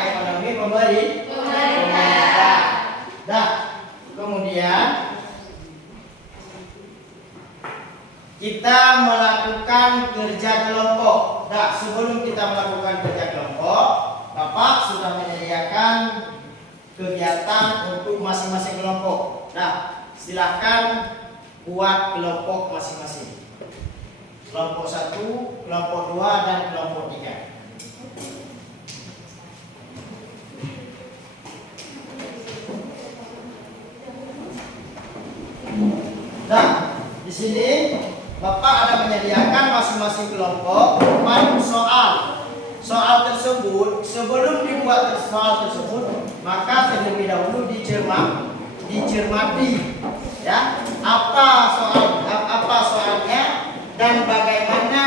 ekonomi pemerintah. Dah, kemudian kita melakukan kerja kelompok. Dah, sebelum kita melakukan kerja kelompok, Bapak sudah menyediakan kegiatan untuk masing-masing kelompok. Nah, silakan buat kelompok masing-masing. Kelompok 1, kelompok 2, dan kelompok 3. Nah, di sini Bapak ada menyediakan masing-masing kelompok 4 soal. Soal tersebut, sebelum dibuat soal tersebut, maka terlebih dahulu dicermati ya, apa soalnya dan bagaimana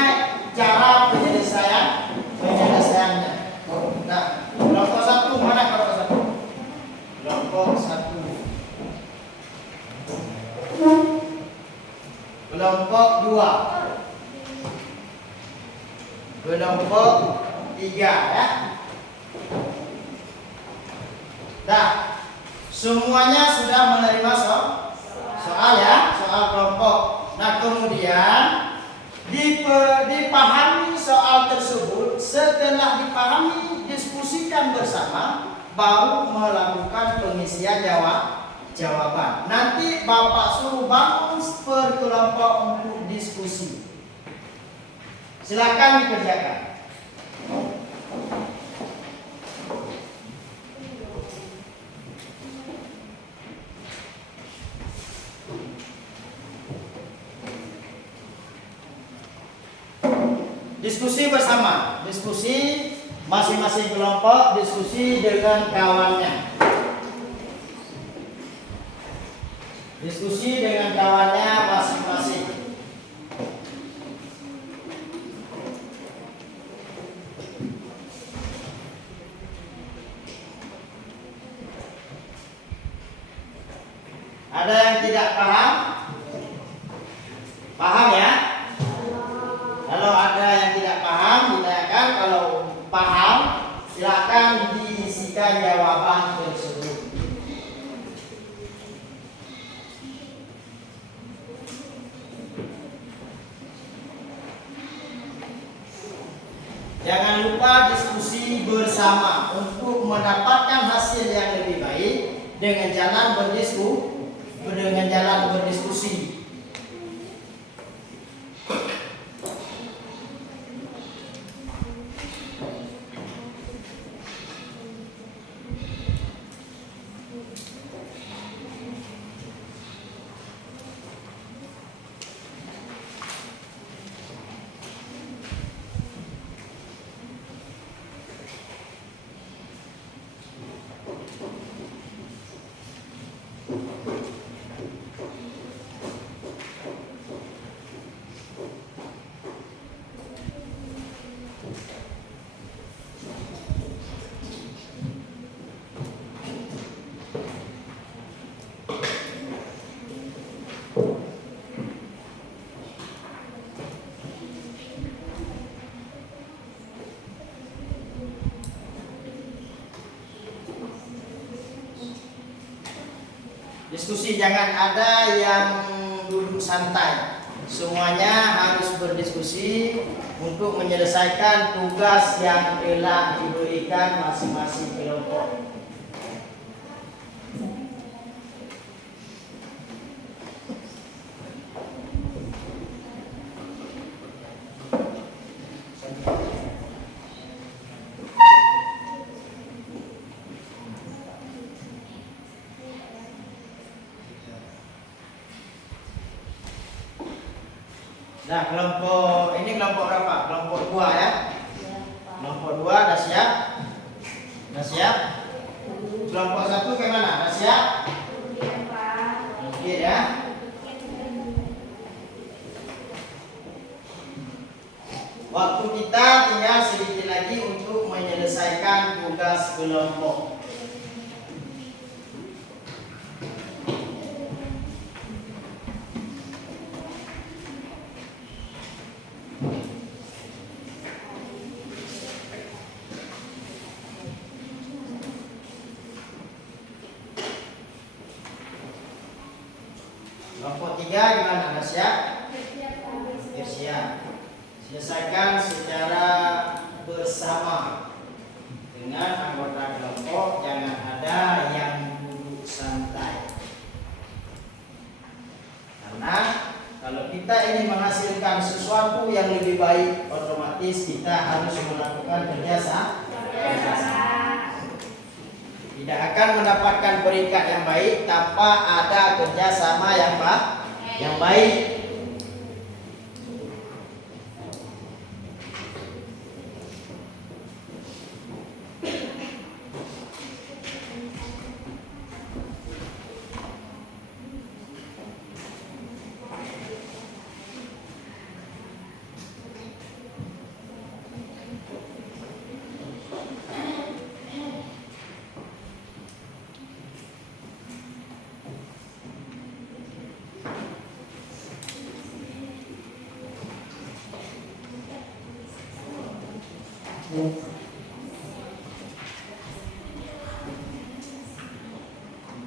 cara penyelesaiannya. Nah, kelompok 1 mana kelompok 1? Kelompok 1. Kelompok 2. Kelompok 3 ya. Nah, semuanya sudah menerima soal ya, soal kelompok. Nah, kemudian dipahami soal tersebut. Setelah dipahami, diskusikan bersama, baru melakukan pengisian jawaban. Nanti Bapak suruh bangun per kelompok untuk diskusi. Silakan dikerjakan. Diskusi bersama, diskusi masing-masing kelompok, diskusi dengan kawannya. Diskusi dengan kawannya masing-masing. Ada yang tidak paham? Paham ya? Kalau ada yang tidak paham, ditanyakan. Kalau paham, silakan diisikan jawaban tersebut. Jangan lupa diskusi bersama untuk mendapatkan hasil yang lebih baik dengan jalan berdiskusi. Diskusi, jangan ada yang duduk santai. Semuanya harus berdiskusi untuk menyelesaikan tugas yang telah diberikan masing-masing kelompok. Nah, kelompok ini kelompok berapa? Kelompok 2 ya? Kelompok 2 dah siap? Dah siap? Kelompok 1 gimana? Dah siap? Oke ya. Waktu kita tinggal sedikit lagi untuk menyelesaikan tugas kelompok. Kelompok 3 gimana? Dah siap? Oke, siap. Selesaikan secara bersama dengan anggota kelompok. Jangan ada yang duduk santai. Karena kalau kita ingin menghasilkan sesuatu yang lebih baik, otomatis kita harus melakukan kerjasama. Tidak akan mendapatkan peringkat yang baik tanpa ada kerjasama yang baik.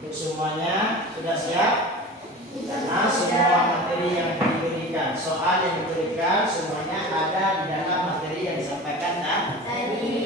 Untuk semuanya sudah siap? Karena semua materi yang diberikan, soal yang diberikan semuanya ada di dalam materi yang disampaikan tadi.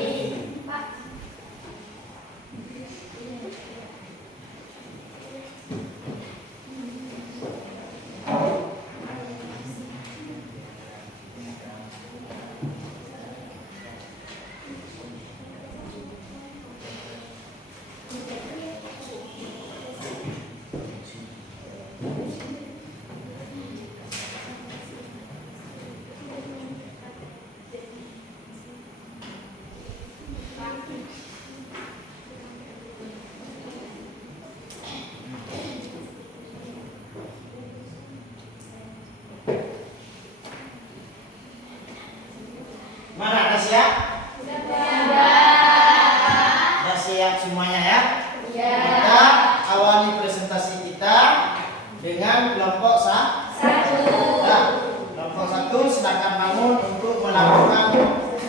dengan kelompok Satu. Nah, kelompok 1 silakan bangun untuk melakukan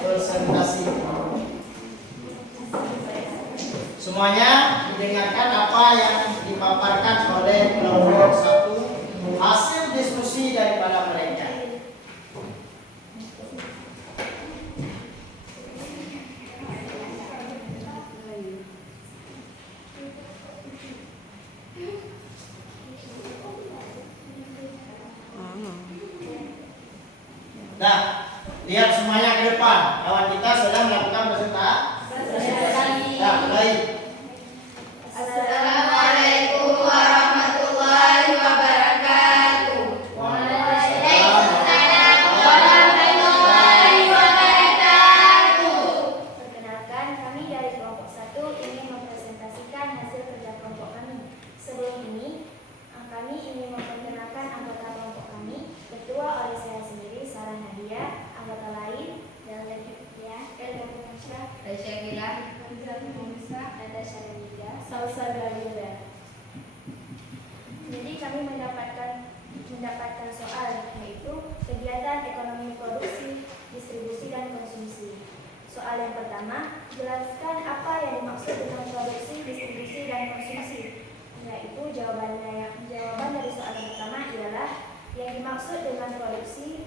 presentasi. Semuanya mendengarkan apa yang dipaparkan oleh kelompok 1, hasil diskusi daripada mereka. Nah, lihat semuanya ke depan. Kawan kita sedang melakukan presentasi. Nah, mulai. Assalamualaikum warahmatullahi wabarakatuh. Waalaikumsalam warahmatullahi wabarakatuh. Perkenalkan, kami dari kelompok 1 ingin mempresentasikan hasil kerja kelompok kami. Sebelum ini, kami ingin memperkenalkan anggota kelompok kami. Ketua oleh saya sendiri, Sarah Nadia. Anggota lain, Dalia Fitria, Elga Fasya, Rasya Gila, Hamzah Musa, Natasha Renida, Salsa Dalila. Jadi kami mendapatkan soal, yaitu kegiatan ekonomi produksi, distribusi, dan konsumsi. Soal yang pertama, jelaskan apa yang dimaksud dengan produksi, distribusi, dan konsumsi. Yaitu jawaban dari soal yang pertama ialah yang dimaksud dengan produksi,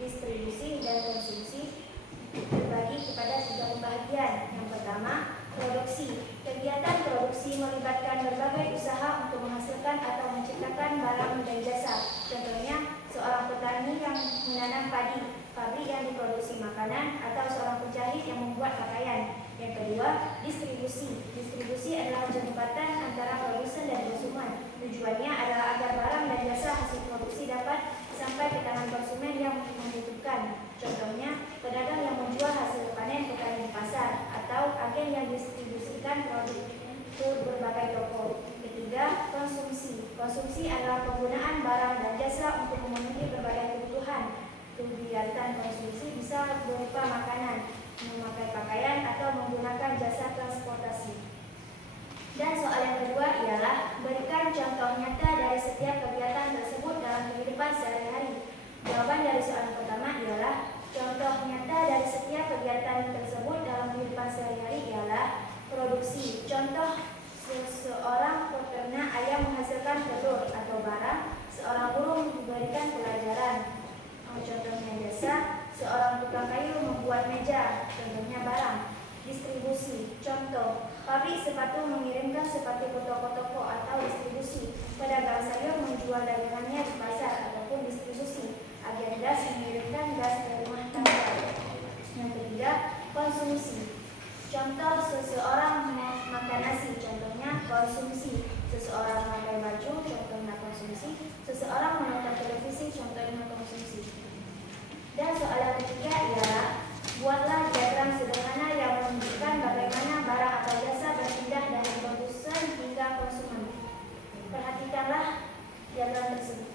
distribusi, dan konsumsi terbagi kepada 3 pembagian. Yang pertama, produksi. Kegiatan produksi melibatkan berbagai usaha untuk menghasilkan atau menciptakan barang dan jasa. Contohnya, seorang petani yang menanam padi, pabrik yang diproduksi makanan, atau seorang penjahit yang membuat pakaian. Yang kedua, distribusi. Distribusi adalah jembatan antara produsen dan konsumen. Tujuannya adalah agar barang dan jasa hasil produksi dapat sampai ke tangan konsumen yang membutuhkan. Contohnya, pedagang yang menjual hasil panen petani di pasar, atau agen yang distribusikan produk ke berbagai toko. Ketiga, konsumsi. Konsumsi adalah penggunaan barang dan jasa untuk memenuhi berbagai kebutuhan. Kegiatan konsumsi bisa berupa makanan, memakai pakaian, atau menggunakan jasa transportasi. Dan soal yang kedua ialah berikan contoh nyata dari setiap kegiatan tersebut dalam kehidupan sehari-hari. Jawaban dari soal yang pertama ialah contoh nyata dari setiap kegiatan tersebut dalam kehidupan sehari-hari ialah produksi. Contoh, seorang peternak ayam menghasilkan telur atau barang, seorang guru diberikan pelajaran. Contohnya jasa, seorang tukang kayu membuat meja, contohnya barang. Distribusi, contoh, pabrik sepatu mengirimkan sepatu ke toko-toko atau distribusi. Pedagang sayur menjual dagangannya di pasar ataupun distribusi. Agen gas mengirimkan gas ke rumah tangga. Yang ketiga, konsumsi. Contoh, seseorang makan nasi, contohnya konsumsi. Seseorang memakai baju, contohnya konsumsi. Seseorang menonton televisi, contohnya konsumsi. Dan soal yang ketiga ialah buatlah diagram sederhana yang menunjukkan bagaimana barang atau jasa berpindah dari produsen hingga konsumen. Perhatikanlah diagram tersebut.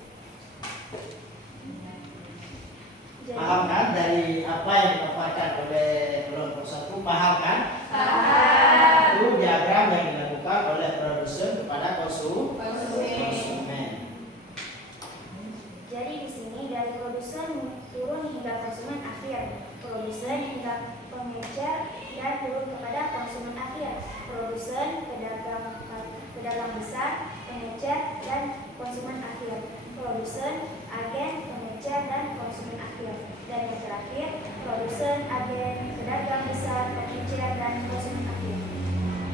Paham kan dari apa yang dipaparkan oleh kelompok 1? Paham kan? Paham. Itu diagram yang dilakukan oleh produsen kepada konsumen. Jadi di sini dari produsen turun hingga konsumen akhir, produsen hingga pengecer, dan turun kepada konsumen akhir, produsen, pedagang besar, pengecer, dan konsumen akhir, produsen, agen, pengecer, dan konsumen akhir, dan yang terakhir produsen, agen, pedagang besar, pengecer, dan konsumen akhir.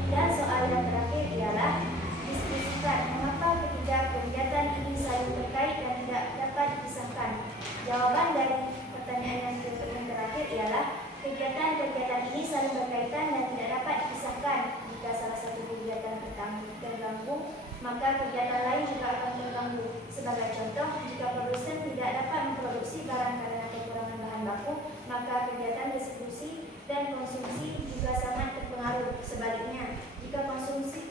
Dan soal yang terakhir ialah diskusikan mengapa ketiga kegiatan ini saling terkait dan tidak dapat dipisahkan. Jawaban dari pertanyaan yang terakhir ialah kegiatan-kegiatan ini saling berkaitan dan tidak dapat dipisahkan. Jika salah satu kegiatan terganggu, maka kegiatan lain juga akan terganggu. Sebagai contoh, jika produsen tidak dapat memproduksi barang karena kekurangan bahan baku, maka kegiatan distribusi dan konsumsi juga sangat terpengaruh. Sebaliknya, jika konsumen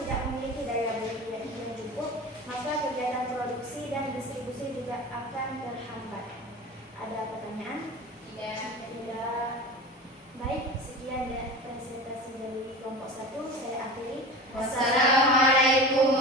tidak memiliki daya beli yang cukup, maka kegiatan produksi dan distribusi juga akan terhambat. Ada pertanyaan? Tidak. Baik, sekian presentasi dari kelompok 1. Saya akhiri. Wassalamualaikum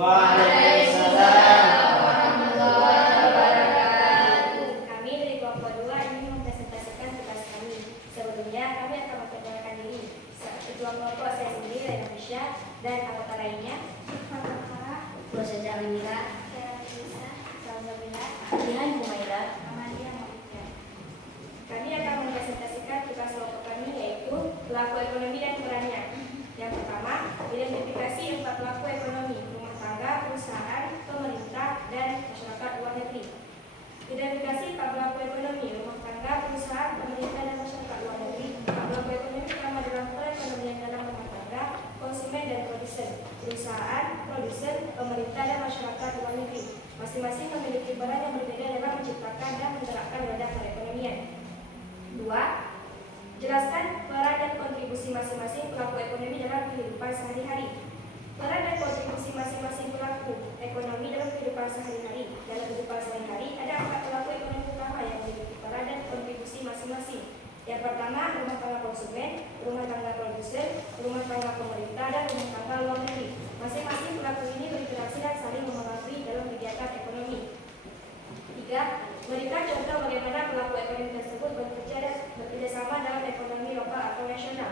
Waalaikumsalam warahmatullahi wabarakatuh. Kami dari kelompok 2 ingin mempresentasikan tugas kami. Sebelumnya kami akan memperkenalkan diri. Ketua kelompok saya sendiri dari Indonesia dan anggota lainnya. Proses Jamila, Alhamdulillah. Jihan Humaira, Amalia Maulida. Kami akan mempresentasikan tugas kelompok kami yaitu pelaku ekonomi dan perannya. Yang pertama, identifikasi 4 pelaku ekonomi: rumah tangga, perusahaan, pemerintah, dan masyarakat luar negeri. Identifikasi 4 pelaku ekonomi: rumah tangga, perusahaan, pemerintah, dan masyarakat luar negeri. 4 pelaku ekonomi pertama dalam perekonomian dalam rumah tangga, konsumen dan produsen, perusahaan, produsen, pemerintah, dan masyarakat luar negeri. Masing-masing memiliki peran yang berbeda dalam menciptakan dan menggerakkan roda perekonomian. 2. Jelaskan peran dan kontribusi masing-masing pelaku ekonomi dalam kehidupan sehari-hari. Peran dan kontribusi masing-masing pelaku ekonomi dalam kehidupan sehari-hari. Dalam kehidupan sehari-hari ada 4 pelaku ekonomi utama yang memiliki peran dan kontribusi masing-masing. Yang pertama, rumah tangga konsumen, rumah tangga produsen, rumah tangga pemerintah, dan rumah tangga luar negeri. Masing-masing pelaku ini berinteraksi dan saling mempengaruhi dalam kegiatan ekonomi. 3. Berikan contoh bagaimana pelaku ekonomi tersebut bekerja sama dalam ekonomi lokal atau nasional.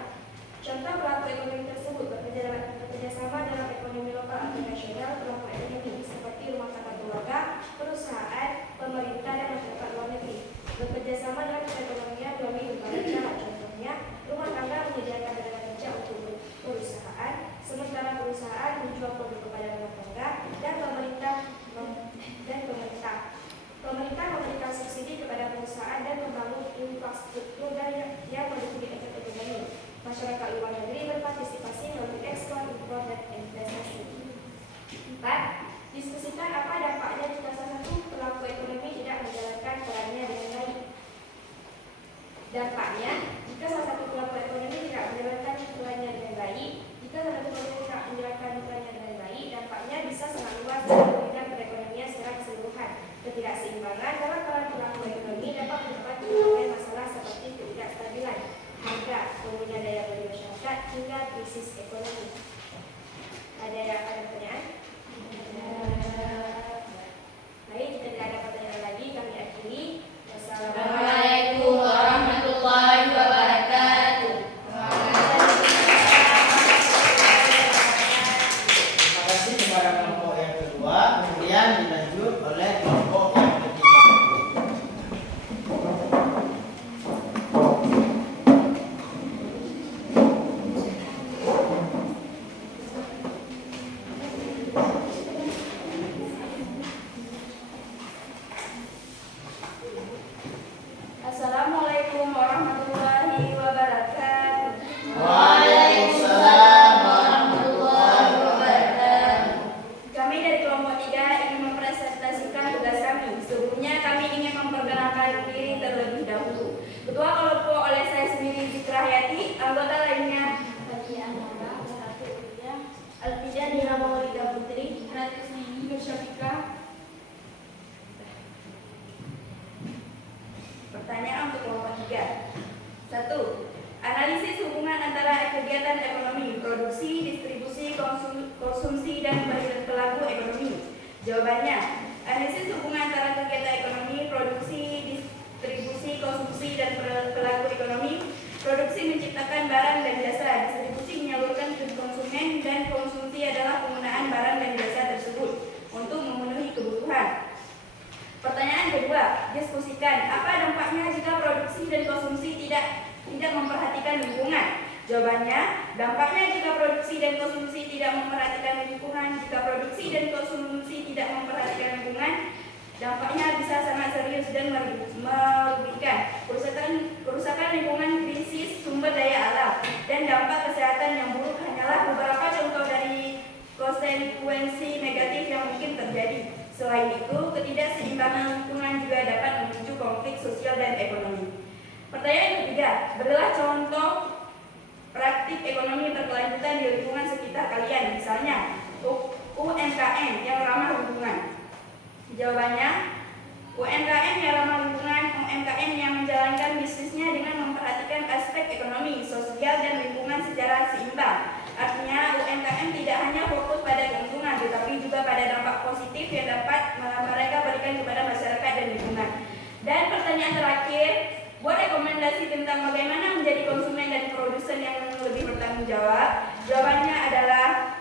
Contoh pelaku ekonomi tersebut bekerja sama dalam ekonomi lokal atau nasional pelaku ekonomi seperti rumah tangga keluarga, perusahaan, pemerintah, dan masyarakat luar negeri. Bekerja sama dalam perekonomian melalui berbagai cara. Contohnya, rumah tangga menyediakan tenaga kerja untuk perusahaan, sementara perusahaan menjual produk kepada rumah tangga, dan pemerintah memberikan subsidi kepada perusahaan dan membangun infrastruktur yang mendukung ekonomi. Masyarakat luar negeri berpartisipasi melalui ekspor, impor, dan investasi. 4. Diskusikan apa dampaknya jika salah satu pelaku ekonomi tidak menjalankan perannya dengan baik. Dampaknya, jika salah satu pelaku ekonomi tidak menjalankan perannya dengan baik, dampaknya bisa sangat luas dan merugikan perekonomian secara keseluruhan. Ketidakseimbangan dalam peran pelaku ekonomi dapat menyebabkan masalah seperti ketidakstabilan harga, turunnya daya beli masyarakat, hingga krisis ekonomi. Ada pertanyaan? Baik, jika tidak ada pertanyaan lagi, kami akhiri. Wassalamualaikum warahmatullahi wabarakatuh. Terima kasih kepada kelompok yang kedua. Kemudian dilanjut oleh kelompok yang ketiga. Assalamualaikum warahmatullahi wabarakatuh. Waalaikumsalam warahmatullahi wabarakatuh. Kami dari kelompok 3 ingin mempresentasikan tugas kami. Sebelumnya kami ingin memperkenalkan diri terlebih dahulu. Ketua kelompok oleh saya sendiri Zikra Hayati, anggota lainnya Alfida Nila Maulida Putri, Ratisni Syafika. Pertanyaan untuk kelompok 3. 1. Analisis hubungan antara kegiatan ekonomi, produksi, distribusi, konsumsi, dan perilaku ekonomi. Jawabannya, analisis hubungan antara kegiatan ekonomi, produksi, distribusi, konsumsi, dan perilaku ekonomi. Produksi menciptakan barang dan jasa, distribusi menyalurkan ke konsumen, dan konsumsi adalah penggunaan barang dan jasa tersebut untuk memenuhi kebutuhan. Pertanyaan kedua, diskusikan apa dampaknya jika produksi dan konsumsi tidak memperhatikan lingkungan. Jawabannya, dampaknya jika produksi dan konsumsi tidak memperhatikan lingkungan. Jika produksi dan konsumsi tidak memperhatikan lingkungan, dampaknya bisa sangat serius dan merugikan. Kerusakan lingkungan, krisis sumber daya alam, dan dampak kesehatan yang buruk hanyalah beberapa contoh dari konsekuensi negatif yang mungkin terjadi. Selain itu, ketidakseimbangan lingkungan juga dapat memicu konflik sosial dan ekonomi. Pertanyaan ketiga, berilah contoh praktik ekonomi berkelanjutan di lingkungan sekitar kalian, misalnya UMKM yang ramah lingkungan. Jawabannya, UMKM yang ramah lingkungan, UMKM yang menjalankan bisnisnya dengan memperhatikan aspek ekonomi, sosial, dan lingkungan secara seimbang. Artinya, UMKM tidak hanya fokus pada keuntungan, tetapi juga dampak positif yang dapat mereka berikan kepada masyarakat dan lingkungan. Dan pertanyaan terakhir, buat rekomendasi tentang bagaimana menjadi konsumen dan produsen yang lebih bertanggung jawab. Jawabannya adalah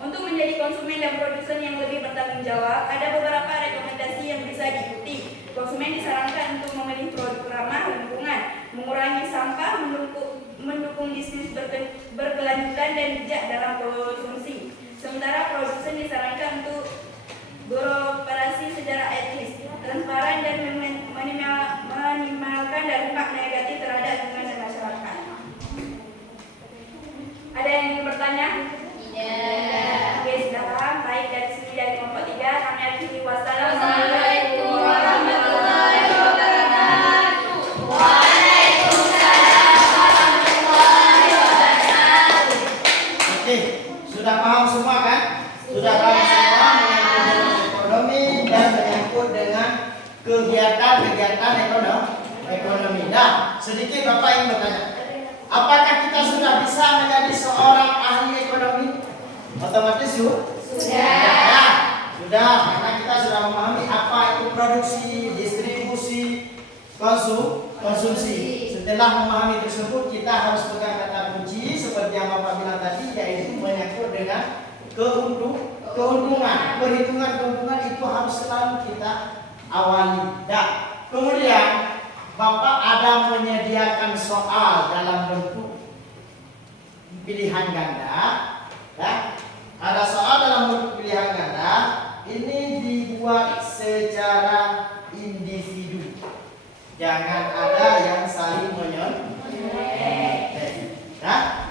untuk menjadi konsumen dan produsen yang lebih bertanggung jawab, ada beberapa rekomendasi yang bisa diikuti. Konsumen disarankan untuk memilih produk ramah lingkungan, mengurangi sampah, mendukung bisnis berkelanjutan dan bijak dalam konsumsi. Sementara produsen disarankan untuk beroperasi secara etis, transparan dan minimalkan dampak negatif terhadap lingkungan dan masyarakat. Ada yang ingin bertanya? Tidak. Oke, sudah paham. Baik, dari sini dari kelompok 3 kami akhiri. Wassalamualaikum warahmatullahi wabarakatuh. Waalaikumsalam warahmatullahi wabarakatuh. Oke, sudah paham semua kan? Sudah paham semua menyangkut dengan ekonomi dan menyangkut dengan kegiatan-kegiatan ekonomi. Nah, sedikit Bapak ingin bertanya, apakah kita sudah bisa menjadi seorang ahli ekonomi? Otomatis sudah. Sudah, karena kita sudah memahami apa itu produksi, distribusi, konsumsi. Setelah memahami tersebut, kita harus pegang kata kunci seperti yang Bapak bilang tadi, yaitu menyangkut dengan keuntungan. Perhitungan keuntungan itu harus selalu kita awali. Dan kemudian Bapak ada menyediakan soal dalam bentuk pilihan ganda. Ya. Ada soal dalam bentuk pilihan ganda. Ini dibuat secara individu. Jangan ada yang saling menyontek. Ya.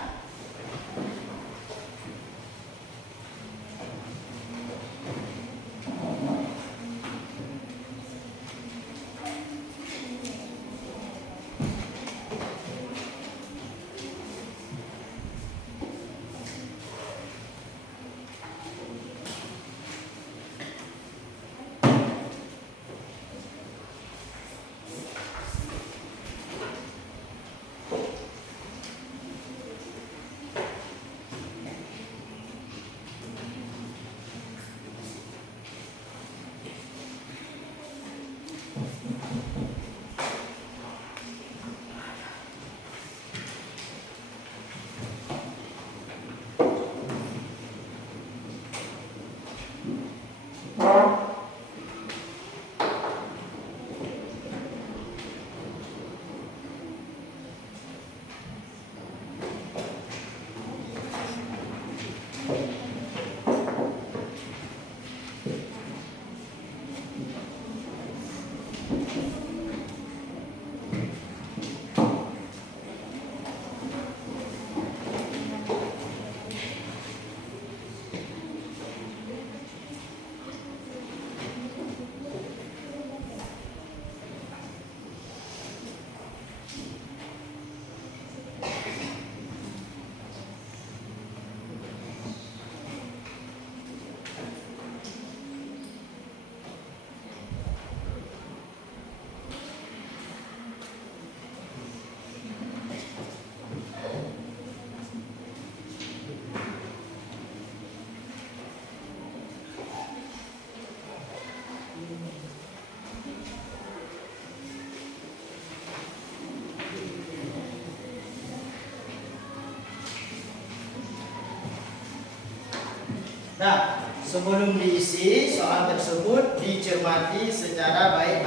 Nah, sebelum diisi soal tersebut dicermati secara baik.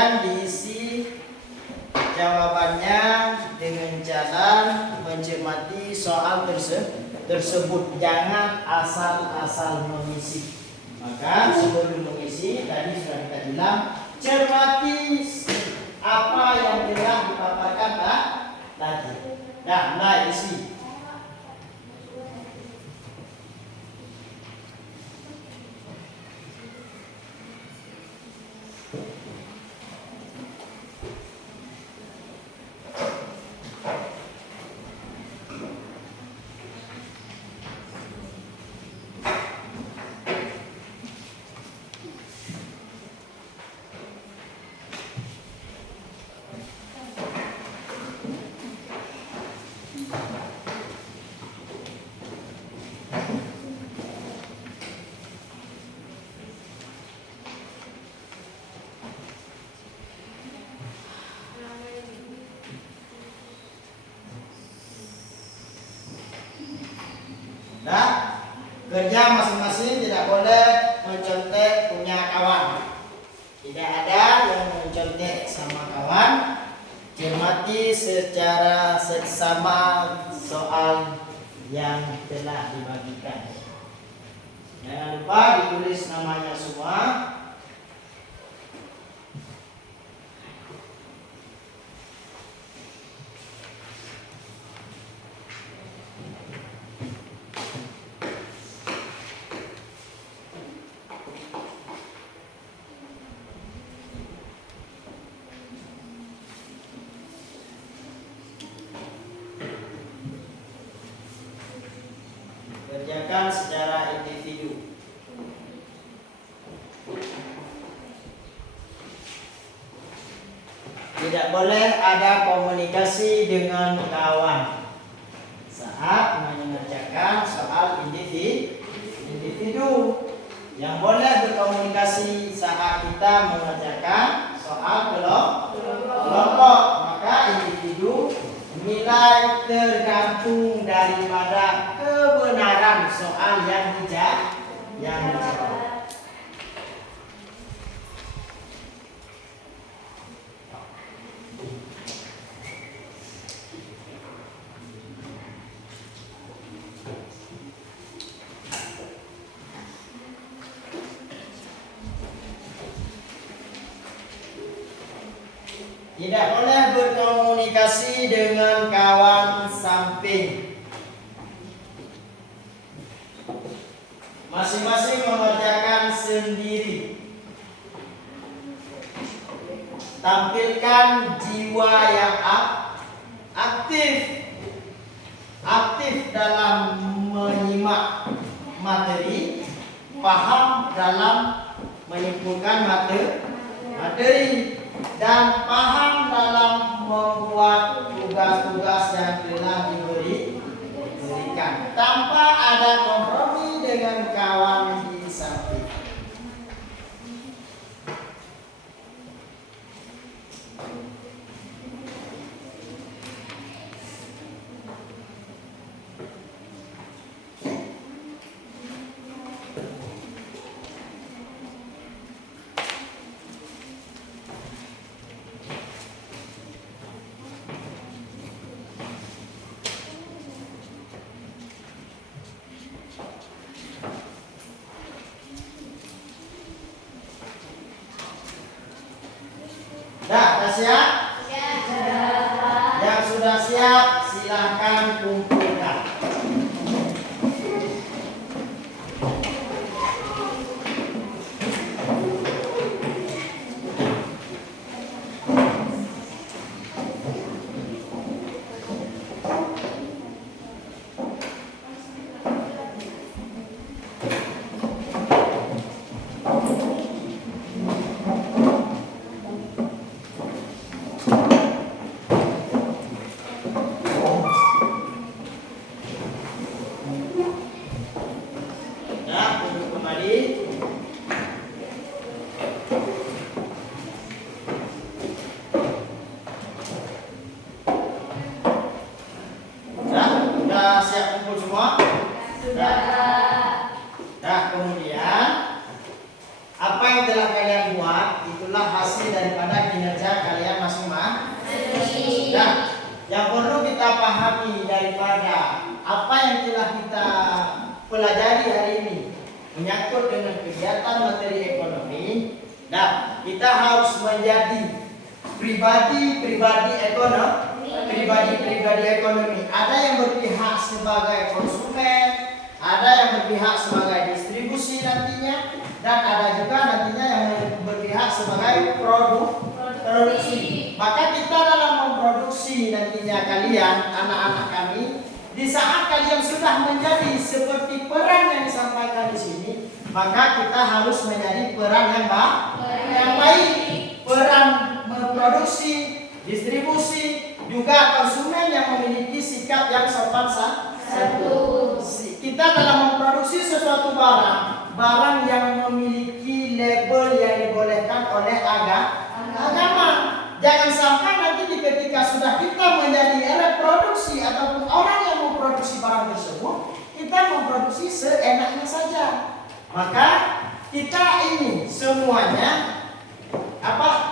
Kemudian diisi jawabannya dengan jalan mencermati soal tersebut. Jangan asal-asal mengisi. Maka sebelum mengisi tadi sudah kita bilang, cermati apa yang telah dipaparkan tadi. Nah, mulai isi. Nah, kerja masing-masing tidak boleh mencontek punya kawan. Tidak ada yang mencontek sama kawan. Cermati secara seksama soal yang telah dibagikan. Jangan lupa ditulis namanya semua. Kerjakan secara individu. Tidak boleh ada komunikasi dengan kawan saat mengerjakan soal individu. Yang boleh berkomunikasi saat kita mengerjakan soal kelompok. Maka individu nilai tergantung daripada kebenaran soal yang dijawab. Tidak boleh berkomunikasi dengan kawan samping. Masing-masing mengerjakan sendiri. Tampilkan jiwa yang aktif dalam menyimak materi, paham dalam menyimpulkan materi, dan paham dalam membuat tugas-tugas yang telah diberikan tanpa ada kompromi dengan kawan di samping. Dah siap? yang perlu kita pahami daripada apa yang telah kita pelajari hari ini menyangkut dengan kegiatan materi ekonomi, nah kita harus menjadi pribadi-pribadi ekonomi. Ada yang berpihak sebagai konsumen, ada yang berpihak sebagai distribusi nantinya, dan ada juga nantinya yang berpihak sebagai produksi. Maka kita dalam memproduksi nantinya kalian, anak-anak kami, di saat kalian sudah menjadi seperti peran yang disampaikan di sini, maka kita harus menjadi peran yang baik, peran memproduksi, distribusi, juga konsumen yang memiliki sikap yang sopan santun. Kita dalam memproduksi sesuatu barang yang memiliki label yang dibolehkan oleh agama. Jangan sampai nanti ketika sudah kita menjadi reproduksi ataupun orang yang memproduksi barang tersebut, kita memproduksi seenaknya saja. Maka kita ini semuanya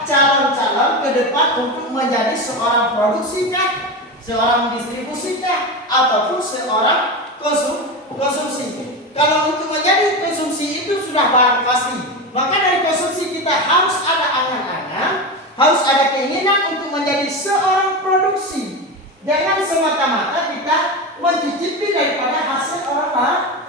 calon-calon ke depan untuk menjadi seorang produksi kah, seorang distribusi kah, ataupun seorang konsumsi. Kalau untuk menjadi konsumsi itu sudah barang pasti, maka dari konsumsi kita harus ada angan-angan, harus ada keinginan untuk menjadi seorang produksi. Jangan semata-mata kita mencicipi daripada hasil orang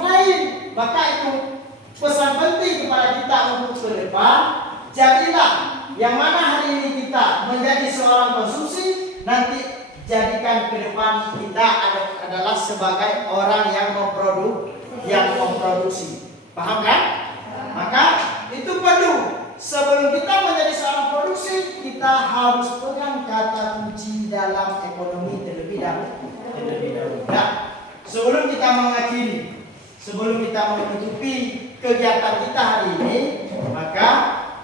lain. Maka itu pesan penting kepada kita untuk ke depan. Jadilah yang mana hari ini kita menjadi seorang konsumsi, nanti jadikan ke depan kita adalah sebagai orang yang memproduksi. Paham kan? Maka itu perlu. Sebelum kita menjadi seorang produksi, kita harus pegang kata kunci dalam ekonomi terlebih dahulu. Nah, sebelum kita mengakhiri, sebelum kita menutupi kegiatan kita hari ini, maka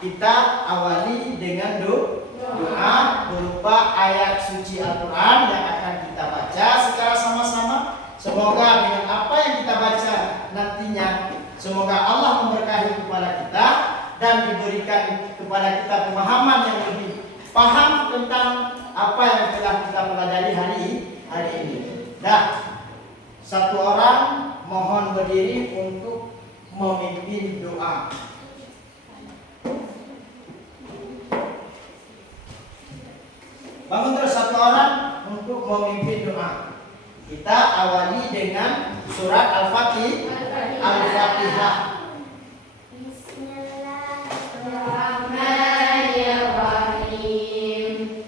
kita awali dengan doa berupa ayat suci Al-Quran yang akan kita baca secara sama-sama. Semoga dengan apa yang kita baca nantinya, semoga Allah memberkahi kepada kita dan diberikan kepada kita pemahaman yang lebih paham tentang apa yang telah kita pelajari hari ini. Nah, satu orang mohon berdiri untuk memimpin doa. Bangun terus satu orang untuk memimpin doa. Kita awali dengan surat Al-Fatihah. Bismillahirrahmanirrahim.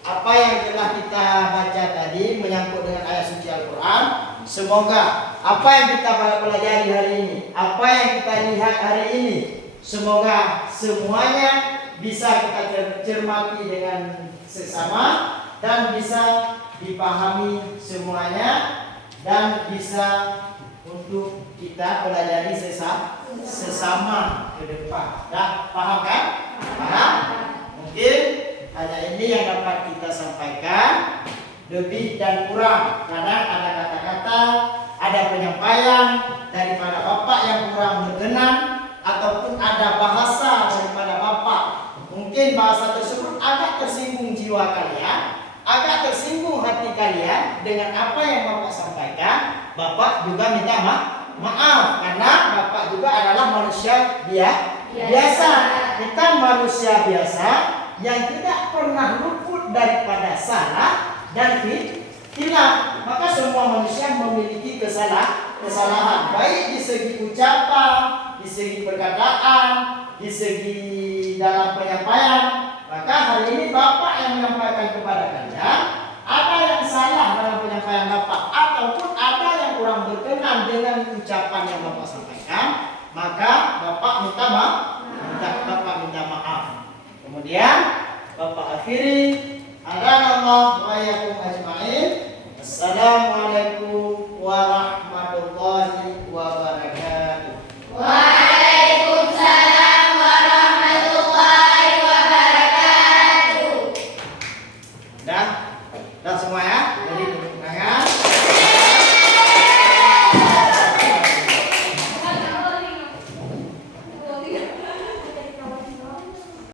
Apa apa yang telah kita baca tadi menyangkut dengan ayat suci Al-Quran, semoga apa yang kita pelajari hari ini, apa yang kita lihat hari ini, semoga semuanya bisa kita cermati dengan sesama dan bisa dipahami semuanya dan bisa untuk kita pelajari sesama ke depan. Dah paham kan? Paham? Mungkin hanya ini yang dapat kita sampaikan, lebih dan kurang. Kadang ada kata-kata, ada penyampaian daripada Bapak yang kurang berkenan, ataupun ada bahasa daripada Bapak. Mungkin bahasa tersebut agak tersinggung jiwa kalian, agak tersinggung hati kalian dengan apa yang Bapak sampaikan. Bapak juga minta maaf karena Bapak juga adalah manusia biasa. Kita manusia biasa yang tidak pernah luput daripada salah dan hilaf. Maka semua manusia memiliki kesalahan, baik di segi ucapan, di segi perkataan, di segi dalam penyampaian. Maka hari ini Bapak yang menyampaikan kepada kalian, ada yang salah dalam penyampaian Bapak ataupun ada yang kurang berkenan dengan ucapan yang Bapak sampaikan, maka Bapak minta maaf. Kemudian Bapak akhiri, Allah